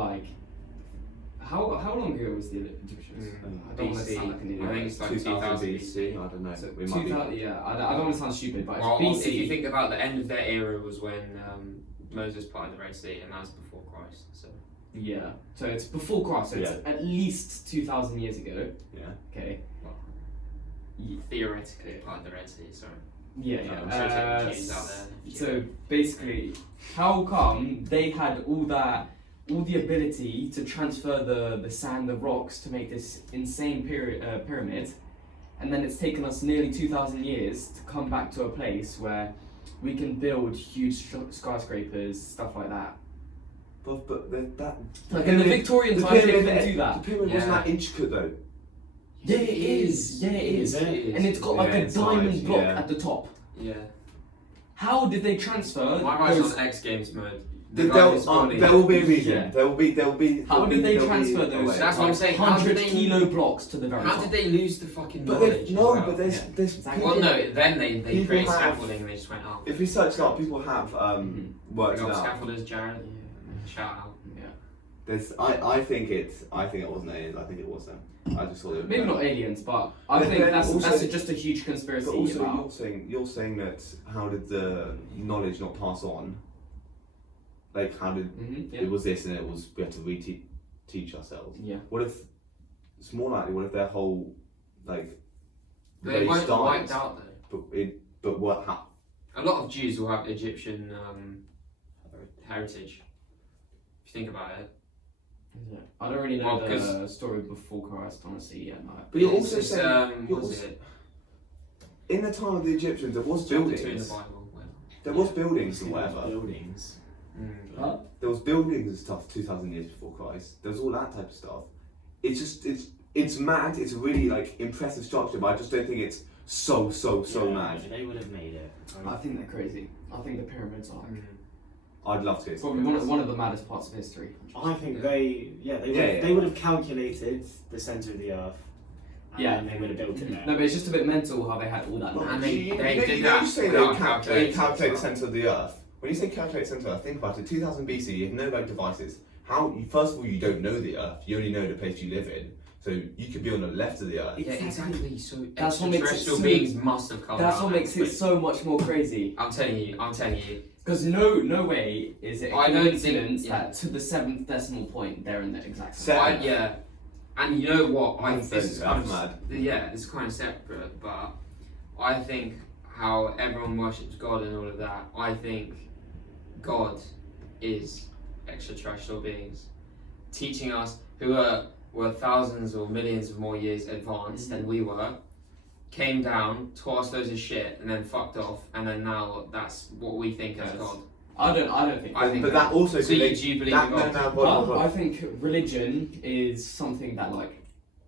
how long ago was the Egyptians? I don't want to BC. sound like an I think idiot. it's like 2000 2000 BC. I don't know. So We might be. 2000, yeah, I don't want to sound stupid, but Well, it's BC. if you think about the end of their era was when Moses parted the Red Sea, and that's before Christ. So Yeah, so it's before Christ, so it's Yeah. at least 2,000 years ago. Yeah. Okay. theoretically parted the Red Sea. Sorry. Yeah, I'm yeah. sure there's Jews out there. So basically, how come they had all the ability to transfer the sand, the rocks to make this insane pyramid, and then it's taken us nearly 2,000 years to come back to a place where we can build huge skyscrapers, stuff like that. But that. Like in the Victorian times, they couldn't do that. The pyramid wasn't Yeah. that intricate though. Yeah, it is. Yeah, it is. It is. And it's got like Yeah, a it's diamond nice, block yeah. at the top. Yeah. How did they transfer My guy's those? on X Games mode. The guy who's There body. will be a reason. Yeah. There will be. How did they there'll be transfer a those? way. That's what I'm saying. How did 100 they- kilo blocks to the very How top. did they lose the fucking But knowledge? no, as but there's Yeah. well? people, No, then they people created have- scaffolding and they just went up. If we search it up, people have We worked it got out. scaffolders, Jared. Shout out. I think it wasn't aliens. I think it was them. I just thought it was Maybe not aliens, but I But think then that's also- just a huge conspiracy But also, about. you're saying that how did the knowledge not pass on? Like how did Yeah. it was this and it was we had to teach ourselves. Yeah. What if it's more likely? What if their whole like They race weren't died? wiped out though. But what happened? A lot of Jews will have Egyptian heritage. If you think about it. I don't really know Well, the story before Christ, honestly. Yeah, no. But you're It's also just, saying what you're was also- it? in the time of the Egyptians there was Chapter 2 in the buildings. Bible. whatever. There was buildings and whatever. Buildings. Mm. There was buildings and stuff 2,000 years before Christ. There was all that type of stuff. It's just it's mad. It's a really like impressive structure, but I just don't think it's so mad. They would have made it. I think they're crazy. I think the pyramids are Mm. I'd love to go. probably one of the maddest parts of history. I think they would have calculated the centre of the earth. And Yeah. then they would have built it there. No, but it's just a bit mental how they had all that. And knowledge. they you did know, that you say without they calculating calculate the stuff. centre of the earth. When you say calculate the centre of the earth, think about it. 2000 BC, you have no like devices. First of all, you don't know the earth. You only know the place you live in. So you could be on the left of the earth. Yeah, exactly. So That's what makes it extraterrestrial so- beings must have come. That's around what makes and it so much more crazy. I'm telling you. Because no way is it a I don't coincidence think- yeah. that to the 7th decimal point they're in the exact same. Seven. Yeah, and you know what? That's This is kind of mad. Yeah, it's kind of separate, but I think how everyone worships God and all of that. I think God is extraterrestrial beings teaching us who were thousands or millions of more years advanced than we were. Came down, taught us loads of shit, and then fucked off, and then now that's what we think as Yes. God. I don't think. I think But that also So could do you believe that, in God? no, hold But on, hold I on. think religion is something that like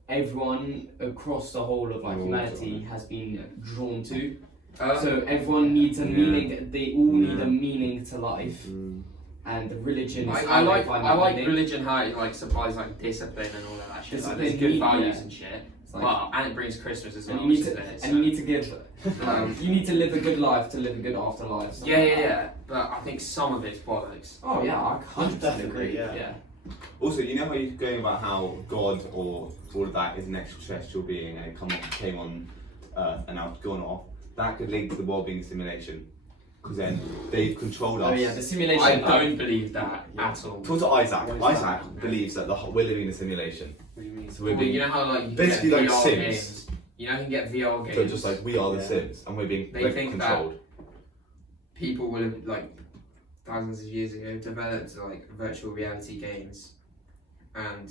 everyone across the whole of like Oh, humanity sorry. has been drawn to. Um, So everyone needs a Yeah. meaning. They all need Yeah. a meaning to life, Mm. and religion. Is I how they like find I that like meaning. religion how it like supplies like discipline and all of that shit. Like, Discipline, there's good yeah. values and shit. It's like- And it brings Christmas as well. and you need which to is lit, and you need to give. Um, You need to live a good life to live a good afterlife. something yeah, like yeah, that. yeah. But I think some of it's bollocks. Oh yeah, I 100% Definitely, agree. yeah. Also, you know how you're going about how God or all of that is an extraterrestrial being and it came on Earth and now it's gone off. That could link to the world being a simulation, because then they've controlled us. Oh yeah, the simulation. I don't believe that at all. Talk to Isaac. What is Isaac that? believes that we're living in a simulation. What do you mean? So we're Well, being you know how like you can basically get like VR Sims. games. You know you can get VR games. so just like we are the Yeah. Sims and we're being They think that- controlled. people would have like thousands of years ago developed like virtual reality games, and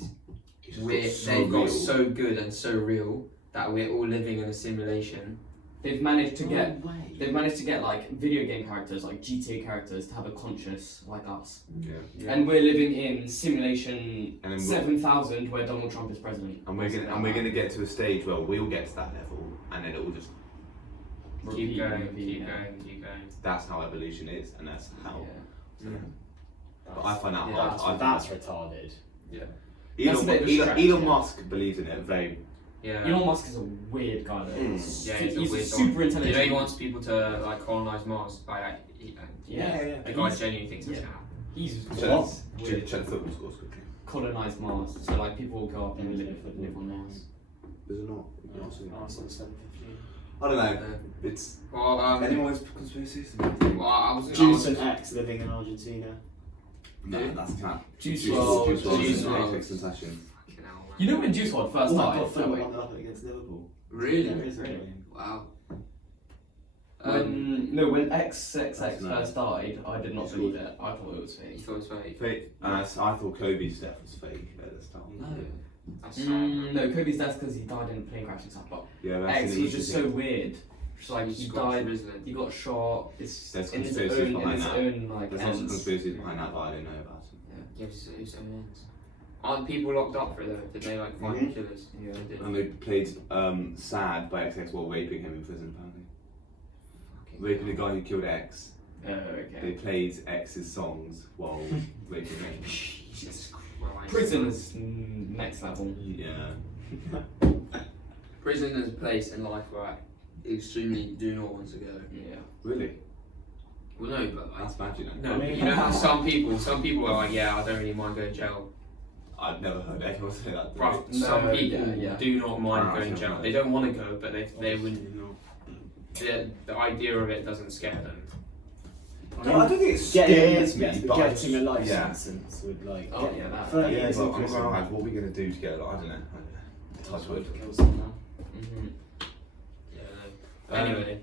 they've got so good and so real that we're all living in a simulation. They've managed to get. No way. They've managed to get like video game characters, like GTA characters, to have a conscious like us. Yeah. And we're living in simulation And then 7,000 where Donald Trump is president. And we're gonna get to a stage where we'll get to that level, and then it will just. Keep going, repeat, keep yeah. going, keep going. That's how evolution is, and that's how. Yeah. But I find that Yeah, hard. That's retarded. That's a bit of a stretch, Elon yeah. Musk believes in it very. Yeah. Elon Musk is a weird guy though. Mm. Yeah, he's he's a weird super guy. intelligent. You know he wants people to like colonize Mars by Yeah. the guy genuinely thinks it's Yeah. gonna happen. He's Check the football scores quickly. colonized Mars, so like people will go up and live on Mars. Is it not? Arsenal 7:15. I don't know. Uh, It's Well, anyone's conspiracies. well, I was Juice and X living in Argentina. No, that's not. Juice WRLD. WRLD. Juice Juice WRLD. WRLD. Concession. Fucking hell, man. You know when Juice WRLD first Oh my started? god, no Fulham way. won up against Liverpool. Really? Yeah, it is really. Wow. When XXX No. first started, I did not believe it. I thought it was You fake. thought it was fake? Fake. I thought Kobe's death was fake at the start. No. That's sad. No, Kobe's death because he died in a plane crash and stuff. But Yeah, that's X an was just so interesting- weird. Just like he Scotch died, Rizzling. he got shot. It's There's in his conspiracies own, behind that. like There's lots of ends. conspiracies behind that that I don't know about. Yeah, who's ends? Aren't people locked up for it though? Did they like find the Mhm. killers? Yeah. They did. And they played Sad by XX while raping him in prison apparently. Fucking Raping the hell. guy who killed X. Okay. They played X's songs while raping me. Jesus Christ. Prison is next level. Yeah. Prison is a place in life where I extremely do not want to go. Yeah. Really? Well, no, but like, That's bad, you know. no, I mean- but you know how some people are like, yeah, I don't really mind going to jail. I've never heard anyone say that. Bruv, No, some people yeah. do not mind Ah, going to I jail. know. They don't want to go, but they wouldn't. The idea of it doesn't scare them. No, I don't think it getting, scares me, getting, but I getting a life yeah. sentence would like. Oh, yeah, that- 30 Yeah, years but in I'm prison. going, what are we going to do together? I don't know. Touch wood. Kill someone. Mm-hmm. Yeah. No. Anyway,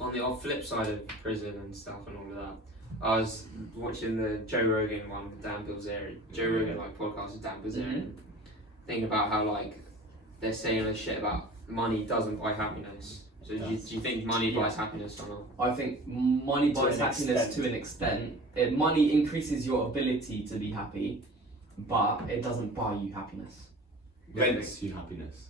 on the flip side of prison and stuff and all of that, I was watching the Joe Rogan one with Dan Bilzerian. Joe Rogan podcast with Dan Bilzerian, thinking about how like they're saying this shit about money doesn't buy happiness. So do you think money buys happiness or not? I think money buys an happiness extent. to an extent. Money increases your ability to be happy, but it doesn't buy you happiness. Rents you happiness.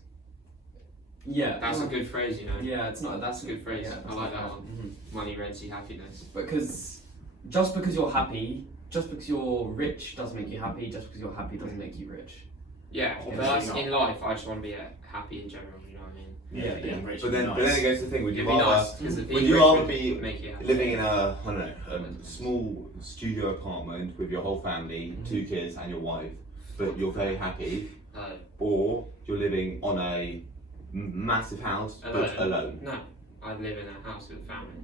Yeah. That's a good phrase, you know. Yeah, it's not. That's a good phrase. Yeah, I like that one. Mhm. Money rents you happiness. Because just because you're happy, just because you're rich doesn't make you happy. Just because you're happy doesn't make you rich. Yeah, but Obviously that's, not. in life, I just want to be happy in general. You know what I mean? Yeah, Yeah, being rich. But then, would but be then nice. it goes to the thing, would you It'd be rather nice because would you rather be make you happy. living in a, I don't know, a small studio apartment with your whole family, 2 kids and your wife, but you're very happy, or you're living on a massive house but alone? No, I live in a house with a family,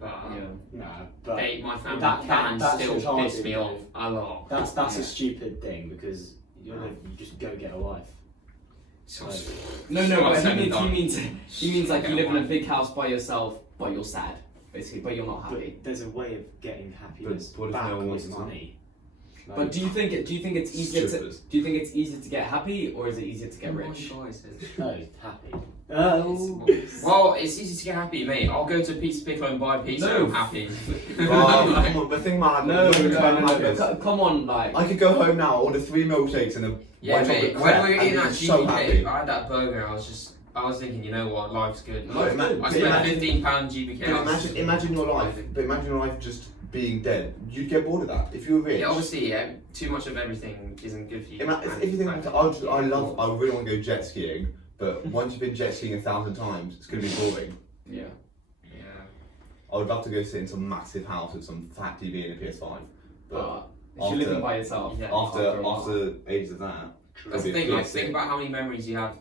but Yeah. Nah, but my family that- can that's still retarded, piss me though. off a lot. that's Yeah. a stupid thing because you just go get a life. So, Like, No, so but said and he done. means like you live in a big house by yourself, but you're sad, basically, but you're not happy. but there's a way of getting happiness But what if back no one wants with to? money. Like, But do you think it's easier to Strippers. do you think it's easier to get happy or is it easier to get rich? no, happy. Oh, Well, it's easy to get happy, mate. I'll go to Pizza Pickle and buy pizza. No. I'm happy. Come on, the thing about Come on, like I could go home now, order 3 milkshakes and a Yeah, white mate. chocolate When crepe we were and eating be that so happy. GBK, I had that burger. I was thinking, you know what, life's good. No, I spent £15 GBK. But imagine your life. But imagine your life just being dead. You'd get bored of that if you were rich. Yeah, obviously, yeah, too much of everything isn't good for you. If you think about it, I really want to go jet skiing, but once you've been jet skiing 1,000 times, it's going to be boring. yeah. Yeah. I would love to go sit in some massive house with some fat TV and a PS5, but But if you're living by yourself, Yeah. after ages of that, That's the it'd be thing, like, PS6. think about how many memories you have.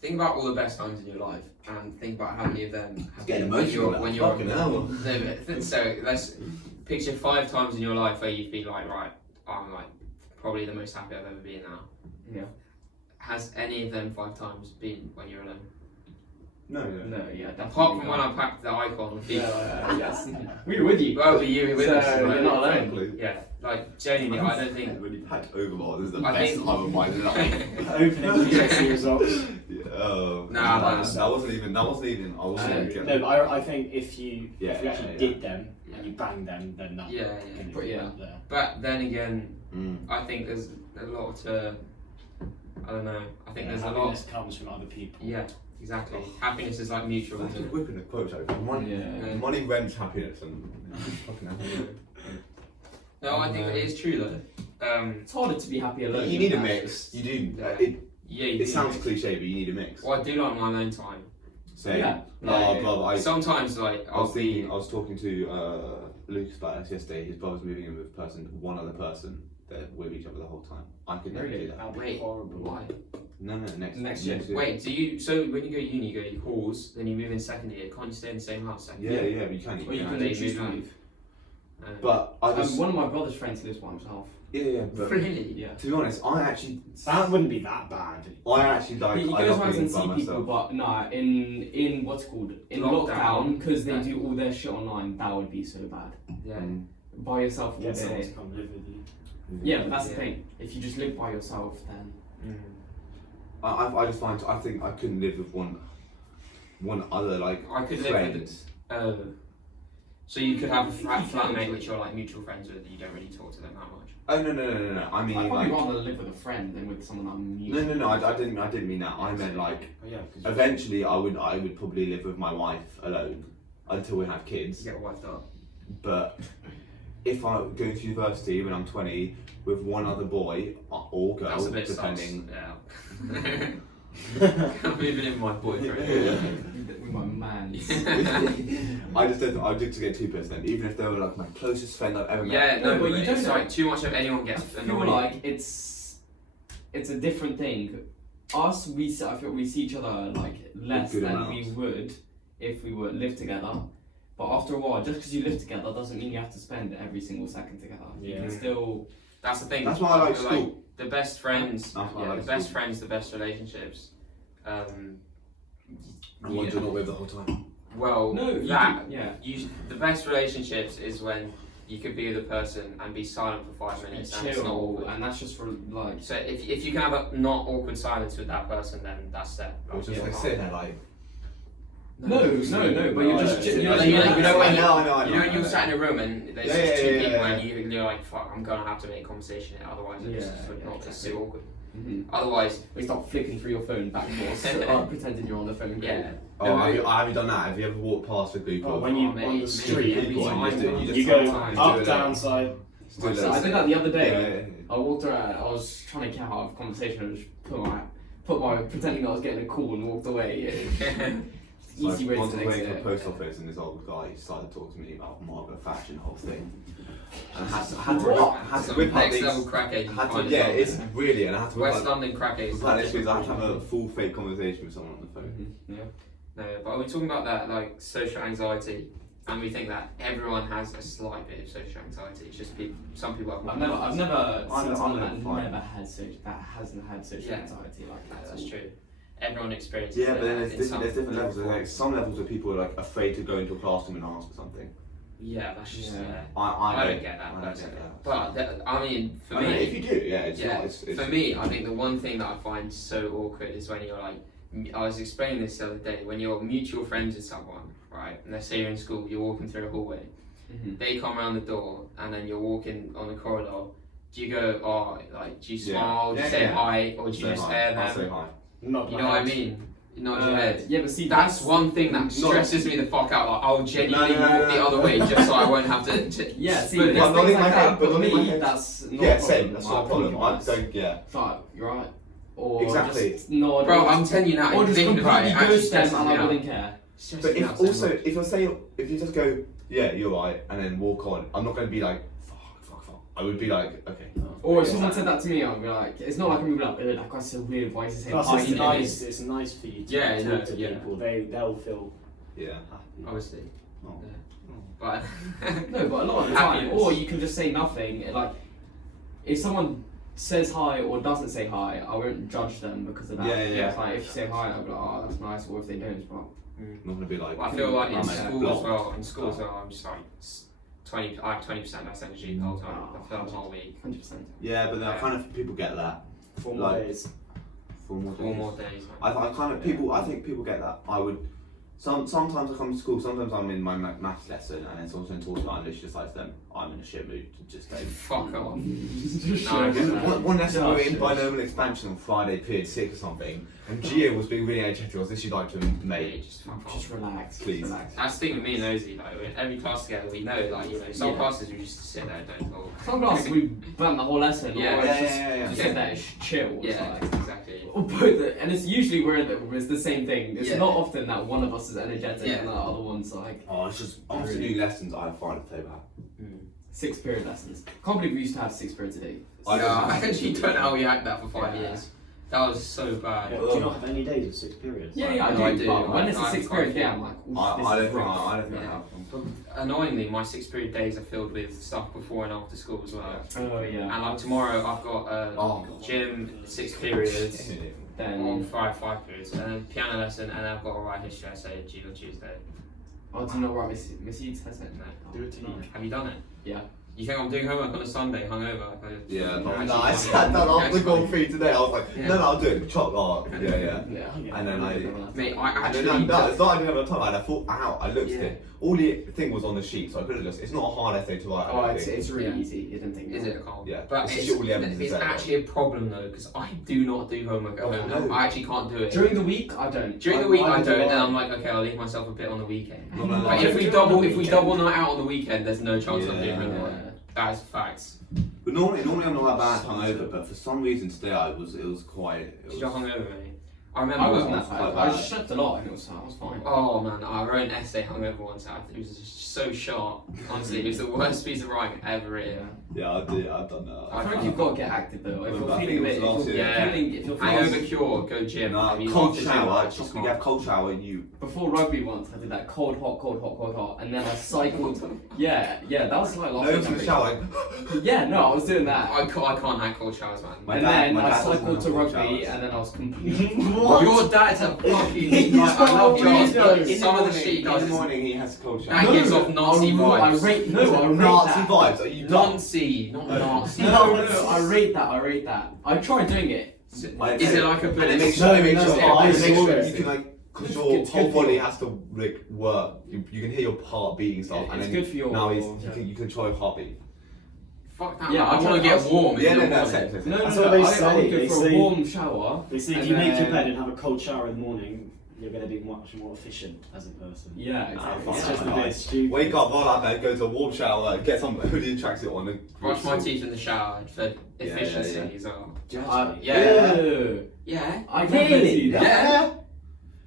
Think about all the best times in your life, and think about how many of them have getting been emotional when now, you're fucking hell. No, but so let's picture 5 times in your life where you've been like, right, I'm like probably the most happy I've ever been now. Yeah. Has any of them 5 times been when you're alone? No. No, yeah, definitely. Apart from when I packed the icon on FIFA. Yes. We were with you. Well, but you were with So, us. you're Right? not alone. Exactly. Yeah, like genuinely, I don't think. When you packed Overlord, this is the I best think- time of my life. opening GCSE results. Yeah, oh, Nah, that wasn't even. I wasn't even. No, but I think if you actually did them and you banged them, then that Yeah, yeah. But yeah. there. But then again, Mm. I think there's a lot to. I don't know. I think there's a lot. happiness comes from other people. Yeah, exactly. Happiness is like mutual. I'm Isn't just it? whipping a quote over. Money, Yeah. money rents happiness, and fucking hell. No, I think it is true though. It's harder to be happy alone. You need a than mix. You do. Yeah. Yeah, you It do. sounds cliche, but you need a mix. Well, I do like my alone time. Say, Yeah. blah Yeah, blah. I Sometimes, like, I was I'll be. thinking. I was talking to Lucas about this yesterday. His brother's moving in with one other person. They're with each other the whole time. I could never Really? do that. That'd be Wait, horrible. why? No, next year. Wait, do you? So when you go uni, you go halls, then you move in second year. Can't you stay in the same house? Second Yeah, year? yeah, but you can. Or you can They choose to move move. But I just. One of my brother's friends lives by himself. Yeah, but Really? Yeah. to be honest, I actually That wouldn't be that bad. like. He I goes love around being and see by people, myself. but nah, in what's it called in Lockdown. lockdown, because they Yeah. do all their shit online. That would be so bad. Yeah. Mm. By yourself all Get someone to day. come live with you. Yeah, but that's the Yeah. thing. If you just live by yourself, then I just find I think I couldn't live with one other like I could live friend. with. So you could have a flatmate which you're like mutual friends with. You don't really talk to them that much. Oh no! I mean I'd probably like rather live with a friend than with someone I'm new. no. I didn't mean that. I meant like Oh, yeah, 'cause eventually I would probably live with my wife alone until we have You kids. get wiped up. But if I go to university when I'm 20 with one other boy or girl, That's a bit depending. Yeah. I'm moving in with my boyfriend. With my man. I just don't. I did to get 2 percent, even if they were like my closest friend I've ever met. Yeah, no, No, but but you don't it's know. like too much of anyone gets I annoyed. feel like it's a different thing. I feel we see each other like less Good than amount. we would if we were live together. But after a while, just because you live together doesn't mean you have to spend every single second together. You Yeah. can still. That's the thing. That's why I like feel school. the best friends, That's why I yeah, like the best school. friends, the best relationships. And one you- you're not with the whole time. Well, No, you that do- yeah. the best relationships is when you could be with a person and be silent for 5 minutes and it's not Chill, awkward. and that's just for like. So if you can have a not awkward silence with that person, then that's that. Or just Yeah. like sitting there like. No, but you're just. You You know, know, you you know when I know, I know, I you know when know. you're sat in a room and there's Yeah, just yeah, 2 yeah, people yeah. and you're like, fuck, I'm gonna have to make conversation here, otherwise it's Yeah, just yeah, not just exactly. too awkward. Mhm. Otherwise, We start flicking through your phone back and forth, pretending you're on the phone. yeah. Oh, have you done that? Have you ever walked past a group Oh, of? when you mate, on the mate, street, every Go on, time, you just you do go it. up, Do it. down, side. Do it. So I did that the other day. Yeah. I walked around. I was trying to get out of a conversation. I just put my pretending I was getting a call and walked away. Easy way Once to I went to the exit. post office and this old guy started talking to me about Margaret Thatcher and the whole thing. And I had to whip out Next these. level crack agent. I had to, yeah, it's really, and I had to whip West out. London crack agents. Like this means I had to have a full fake conversation with someone on the phone. Yeah. No, but are we talking about that like social anxiety? And we think that everyone has a slight bit of social anxiety. It's just some people have more. I've never I'm seen someone that fine. never had hasn't had social Yeah. anxiety like that. That's true. Everyone experiences Yeah, it but then in there's some different levels. There's form. like some levels where people are like afraid to go into a classroom and ask for something. Yeah, that's just. Yeah. I don't get that. I don't personally. get that. But I mean, for I me, mean, if you do, yeah, it's yeah, not. It's for me, I think the one thing that I find so awkward is when you're like, I was explaining this the other day, when you're mutual friends with someone, right? And let's say you're in school, you're walking through a hallway, Mhm. they come around the door, and then you're walking on the corridor. Do you go, oh, like, do you smile, do you Yeah, say yeah. hi, or do you Say just hi. stare I'll say them? hi. Not You know what I mean? Not your head. Yeah, but see, That's one thing that Not- stresses me the fuck out. Like, I'll genuinely No, walk the other way just so I won't have to. Yeah, see, but there's not things in like my that, head, but but not in my me, head. that's not Yeah, a problem. same. That's Like, not a problem. I that's- don't. Yeah. It's like, you're right. Or Exactly. just nod. Bro, or I'm telling you now, or if just you think about it, completely actually ghost them stresses and me I out. wouldn't care. Stresses But me if out so also much. if you're saying if you just go yeah you're right and then walk on, I'm not going to be like fuck. I would be like okay. Or if Yeah. someone said that to me, I'd be like, it's not like I'm gonna be like, that guy's so weird, why is he saying Plus, hi it's to me?" nice. It's nice for you to Yeah, talk no, to yeah. people. They'll feel Yeah. happy. Obviously. Oh. Yeah. But. No, but a lot of the time, Happiness. or you can just say nothing. Like, if someone says hi or doesn't say hi, I won't judge them because of that. Yeah, yeah, yeah. It's like if you say hi, I'll be like, oh, that's nice. Or if they don't, it's like, I'm not going to be like. I feel like in I'm school blocked. as well. In school as well, I'm just like 20. I have 20% less energy the whole time. I feel the whole week. 100%. Yeah, but then I kind of people get that 4 more Like- days. for more 4 days. more days. I kind of people. I think people get that. I would. Sometimes I come to school. Sometimes I'm in my maths lesson and then someone talks about and it's just like them. I'm in a shit mood. Just say. Fuck off. No, I get that. One lesson we were in Gosh. binomial expansion on Friday, period 6 or something, and Gio was being really energetic. I was literally like to him, mate, Just fuck off. Just relax. Please. Relax. That's the thing with me and Ozzy, like, in every class together, we know, like, you know, some Yeah. classes we just sit there and don't talk. Some classes we burn the whole lesson, Yeah. or it's Yeah, just, yeah, yeah, just yeah. sit there and chill. It's Yeah, like, exactly. or both, and it's usually it's the same thing. It's Yeah. not often that one of us is energetic Yeah. and the other one's like oh, it's just after new lessons I find it so bad. 6 period lessons. Can't believe we used to have 6 periods a day. I Yeah, don't- I actually don't know how we had that for 5 Yeah. years. That was so bad. Yeah, do you not have any days of 6 periods? Yeah, Like, yeah, No, I I do. do. But when it's I- a 6 I- period day, I'm like, oof, I this don't is think rough. I don't think I Yeah. have. Annoyingly, my 6 period days are filled with stuff before and after school as well. Oh yeah. And like tomorrow, I've got Oh. gym 6 periods. On Then 5 periods, and then piano lesson, and I've got a write history essay due on Tuesday. I do not write Miss Eads has it. No. Do it tonight. Have you done it? Yeah. You think I'm doing homework on a Sunday, hungover? Yeah, No, no, actually, I sat down after Grand Prix today. I was like, Yeah. no, I'll do it. Chop art. Yeah. Yeah. And then Mate, I And actually. then no, it's not I didn't have enough time. And I thought, I looked Yeah. at it. All the thing was on the sheet, so I could have just. It's not a hard essay to write. I Oh, don't it's, think. it's really Yeah. easy. You didn't think. Is it, Carl? Yeah, But it's it's, just all the evidence it's is there, actually a problem though, because I do not do homework at Oh, home. no. I actually can't do it. During the week, I don't. During the week I I do it, do then I. I'm like, okay, I'll leave myself a bit on the weekend. Not gonna But lie. if we double night out on the weekend, there's no chance I'm doing Yeah. homework. That is facts. But normally I'm not that bad hungover, but for some reason today it was quite. Did you hungover, mate? I remember. I wasn't was that quite bad. I bad. slept a lot and I was fine. Oh man, I wrote an essay hungover once. It was just so sharp. Honestly, it was the worst piece of writing I've ever written. Yeah, I've done that. I feel like you've got to get active though. If Well, you're I feeling a think bit, it was last year. if you're feeling Hangover cure, go gym. No, Maybe cold after gym, shower. I Just just when you have cold shower, you. before rugby once, I did that cold, hot, and then I cycled. Yeah, that was like last No, week. from the shower. Yeah, no, I was doing that. I can't hack cold showers, man. My And dad- then my I dad doesn't cycled have to cold rugby, showers. and then I was completely. Your dad's a fucking. Like, I love John's, but In the some of the shit he In does the is morning, he has cold shower. That gives off Nazi I vibes. rate Nazi that. vibes. Are you dumb? Nazi, not Nazi. No, I rate that. I tried doing it. Is it like a And bit it of makes No, sure, it makes no, sure, I it makes saw sure it. you can like, because It's your good- it's whole good for body you. has to like work. You can hear your heart beating and stuff, Yeah, and it's then good for your- now yeah. you control your heartbeat. Fuck that. Yeah, I want I to get warm. Yeah, in no, the that's morning. it. No, That's no, what they I say. would go They for say- a warm shower. They say if and you make your then- bed and have a cold shower in the morning, you're going to be much more efficient as a person. Yeah, Nah, exactly. It's fuck just a that. bit stupid. Wake up, roll out bed, go to a warm shower, get some hoodie and tracksuit on, and Brush my teeth in the shower for Yeah, efficiency yeah. as well. Yeah. Ew. Yeah. I can't do that. Yeah.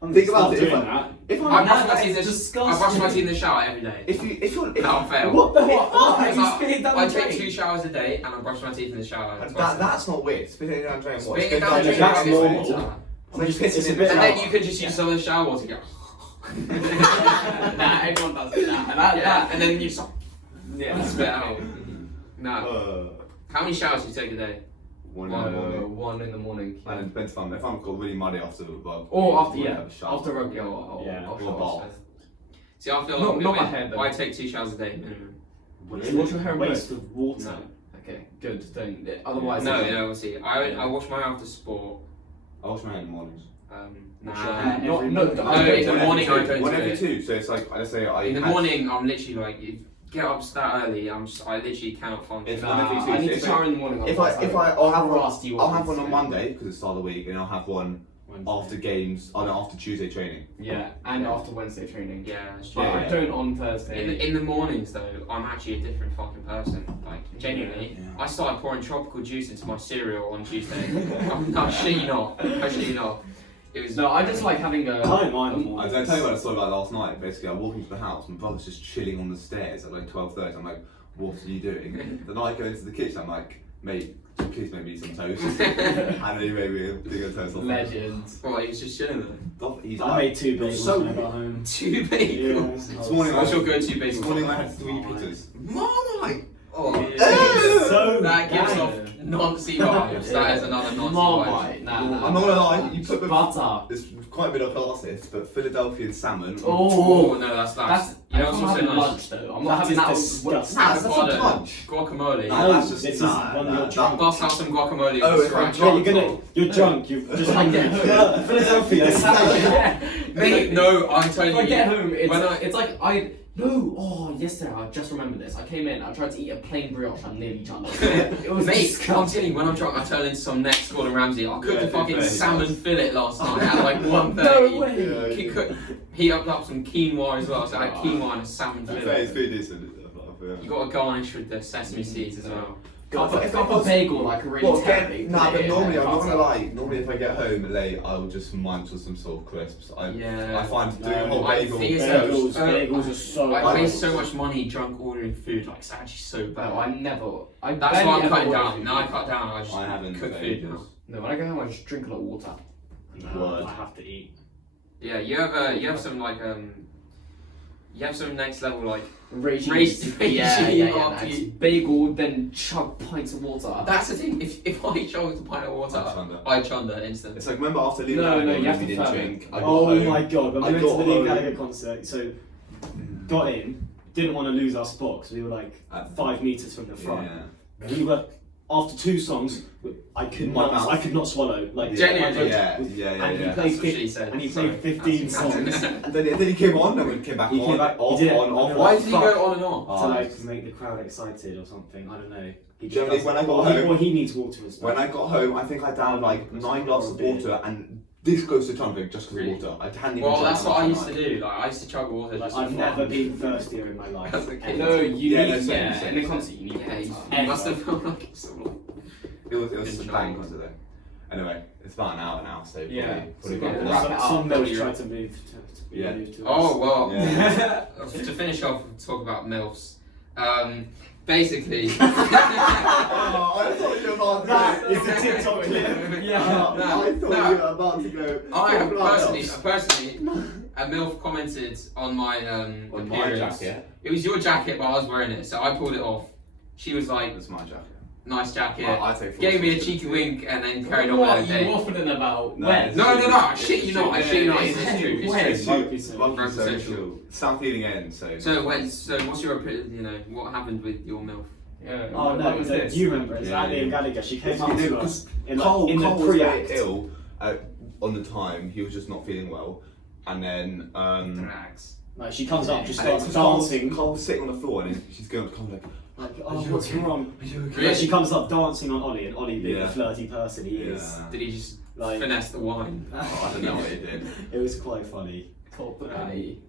I'm Think gonna about start it, if doing I- that. If I I'm brush my that's teeth. I disgusting. brush my teeth in the shower every day. if you Without fail. What the What? fuck? Why? Because You spit it down I the take drain? 2 showers a day and I brush my teeth in the shower. that's not weird. Spitting it down the drain. What? Spitting it Spit down the drain That's is normal. water. I'm like It's pissing a in bit the And shower. then you could just use some of the shower water to go. Nah, everyone does it. And that, Yeah, and then you just yeah. spit out. Nah. Uh, How many showers do you take a day? one One in the morning. And it depends if I'm got really muddy after work. Or after, I'll yeah, have a shower. after rugby, I'll Yeah. I'll Or shower. bath. See, I feel Not- like not my hair, though. I take 2 showers a day minimum. What's your hair Waste of water. No. Okay, good. Don't. Otherwise, No, we'll see. I wash my hair after sport. I wash my hair in the mornings. Wash your Nah. hair Not, every no, morning. No, in the One morning every I two. don't One do every it. 2. So it's like let's say I. In the had- morning, I'm literally like, you get up that early. I literally cannot function. It's Nah, one every two. I need So to shower in the morning. If I'll have one. Rusty I'll have one ones. on Monday because it's the start of the week, and I'll have one Wednesday. after games. Oh no, after Tuesday training. Yeah, and after Wednesday training. Yeah, that's But true. I don't on Thursday. In the mornings though, I'm actually a different fucking person. Like genuinely, Yeah. I started pouring tropical juice into my cereal on Tuesday. I shit you not. It was No, I just like having a. I don't mind the I mornings. was tell you what I saw about last night. Basically, I walk into the house, my brother's just chilling on the stairs at like 12:30. I'm like, what are you doing? The night I go into the kitchen, I'm like, mate, please make me some toast. And then he made me a bigger toast. Legends. well, he was just chilling there. He's I made 2 bagels So when I got home. 2 bagels. This morning What's your go-to This bagel? morning I had 3 pizzas. Marmite. Oh, So that gives bad. off Nazi vibes. That is another Nazi vibe. Marmite. Nah. I'm not gonna lie, you put the Butter. It's quite middle classist, but Philadelphian salmon. Oh Oh. no, that's That's. you know I'm what's also having nice? lunch though. I'm That not having is that. disgusting. Nah, that's a Avocado. punch. Guacamole. Nah, No, that's just this is nah, when nah, you're nah. drunk. Bust out some guacamole. Oh, with if I'm scratch. drunk. You're drunk. You've just I get home. Philadelphia. Yeah. Mate, no, I'm telling If I you. get home, when it's like I. No, oh, yesterday I just remembered this. I came in, I tried to eat a plain brioche, I nearly jumped. It was Mate, I'm disgusting. telling you, when I'm drunk, I turn into some next Gordon Ramsay. I cooked Yeah, a fucking fair, salmon yes. fillet last night at like 1:30. No way. Yeah, Cook- Heat up some quinoa as well, so I had quinoa and a salmon It's fillet. pretty decent. You got to garnish with the sesame seeds as well. If I put bagel like a really terribly. Nah, but normally I'm not gonna lie. lie. Normally, if I get home late, I'll just munch on some sort of crisps. Yeah. I find doing a whole I bagel. think it's Bagels are so I bad. waste so much money drunk ordering food, like it's actually so bad. No, I never. That's barely why I'm ever cutting order down. food. Now I cut down, I just I haven't cook for food ages. now. No, when I go home, I just drink a lot of water. No, I have to eat. Yeah, you have some like you have some next level like Regime. Regime Yeah. after It's you- bagel, then chug pints of water. that's the thing. If I chose a pint of water, I chunder. I chunder instant. It's like remember after leaving No, Gallagher, you have we to didn't ferment. drink. I got Oh home. my god, when I we went to got the Liam home. Gallagher concert, so got in, didn't want to lose our spot because we were like 5 meters from the front. Yeah. We were after 2 songs. I could not swallow. Like Genuinely? and he That's played what she said. and he Sorry. played 15 songs. And then he came on, and we came back He on, came back- off, he did it. on, off. Why did he Fuck. go on and on? To like make the crowd excited or something. I don't know. He Generally, does- when I got or he- home- or he needs water and stuff. When I got home, I think I downed like 9 glasses of water and this close to trying to drink just because Really? of water. I hadn't even Well, drank that's that what I much used to do. Like I used to chug water Like, just I've for never fun. been thirstier in my life. As a kid. No, you Yeah, need, no, same, yeah, same, in a same. concert you need Yeah, water. you must have felt like someone. It was a Enjoy. bang concert though. Anyway, it's about an hour now, so Yeah. probably So got wrap it up. Some milk Yeah. tried to move to Yeah. move to Oh us. well. Yeah. To finish off, talk about MILFs. Basically. Oh, I thought you were about That is a TikTok clip. Yeah. I thought you were about to go. I have talk about personally, a MILF commented on my on my appearance. jacket. It was your jacket, but I was wearing it, so I pulled it off. She was like, That's my jacket. "Nice jacket." I'd say full Gave me a responsibility. cheeky wink and then carried on What with are her you day. waffling about? No, When? it's- No, I shit you not. I shit you not. It's It's true. It's When? true. Rugby so- Rugby Rugby social. social. South Ealing End, so. So what's your what happened with your MILF? Yeah. Oh What no, was do this? you remember? It's Yeah, Ali yeah. and Gallagher. She came It's up to because us in, Cole in the was very pre-act. ill on the time. He was just not feeling well, and then Drags. Like, she comes up, just and it's starts dancing. Cole's sitting on the floor, and then she's going to come like, Like, Are oh, you what's okay? wrong? "Are you okay?" Really? Yeah, she comes up dancing on Ollie, and Ollie being Yeah. the flirty person he is. Yeah. Did he just Like, finesse the wine? Oh, I don't know what he did. it was quite funny. Called the Natty.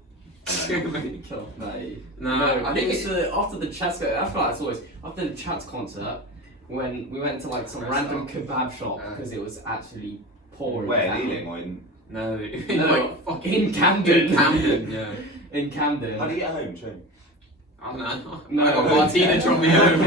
And Killed Natty. No, I think it's after the Chats. I feel like it's always after the Chats concert when we went to like some Rest random up. kebab shop because it was actually pouring. Where down. in Ealing or in? no, No, in Camden. In Camden, yeah. In Camden. How do you get home, train? I don't know. No. I got Martina dropped me home.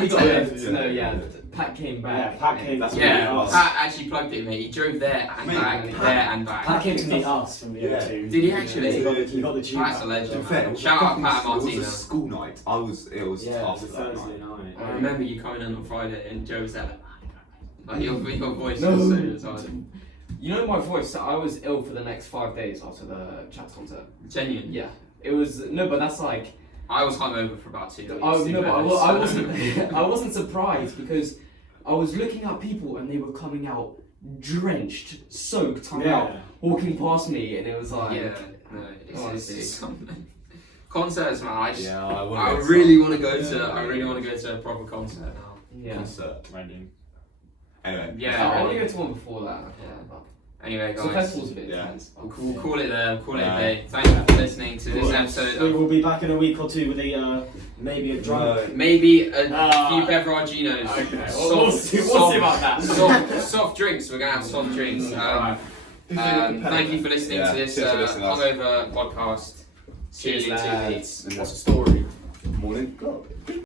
We got left. Yeah. No, yeah. Pat came back. Yeah, Pat came. That's Yeah, us. Pat actually plugged it, mate. He drove there and Mate, back, Pat- there and back. Pat came to meet us from the Yeah. O2. Did he actually? He got the tube. Pat's a back. legend. To be fair, it was Shout a out fucking- Pat It was Martina. a school night. It was Yeah, it was tough a that Thursday night. night. I remember you coming in on Friday and Joe was there like your voice No. was so retarded. You know my voice. I was ill for the next 5 days after the Chats concert. Genuine. Yeah. It was no, but that's like. I was hungover for about 2 weeks. Oh no, but I So- wasn't. I wasn't surprised because I was looking at people and they were coming out drenched, soaked, coming out, Yeah. walking past me, and it was like. Yeah, no, Honestly. it's something. Concerts, man. I just, Yeah, I to really want to go Yeah. to. I really want to go to a proper concert now. Yeah. concert. Random. Anyway. Yeah. I want to go to one before that. But Anyway, so guys, festival's a bit Yeah. intense. we'll call it there. Call it a Right. day. Thank you for listening to this episode We of will be back in a week or two with a maybe a drunk. maybe a Ah. few beveraginos. Okay, Soft- we'll see soft- about that. Soft drinks. We're gonna have soft drinks. Alright. Thank you for listening Yeah, to this cheers for listening, guys. hungover podcast. See you Cheers, in 2 lads. weeks. What's the story? Morning. Go.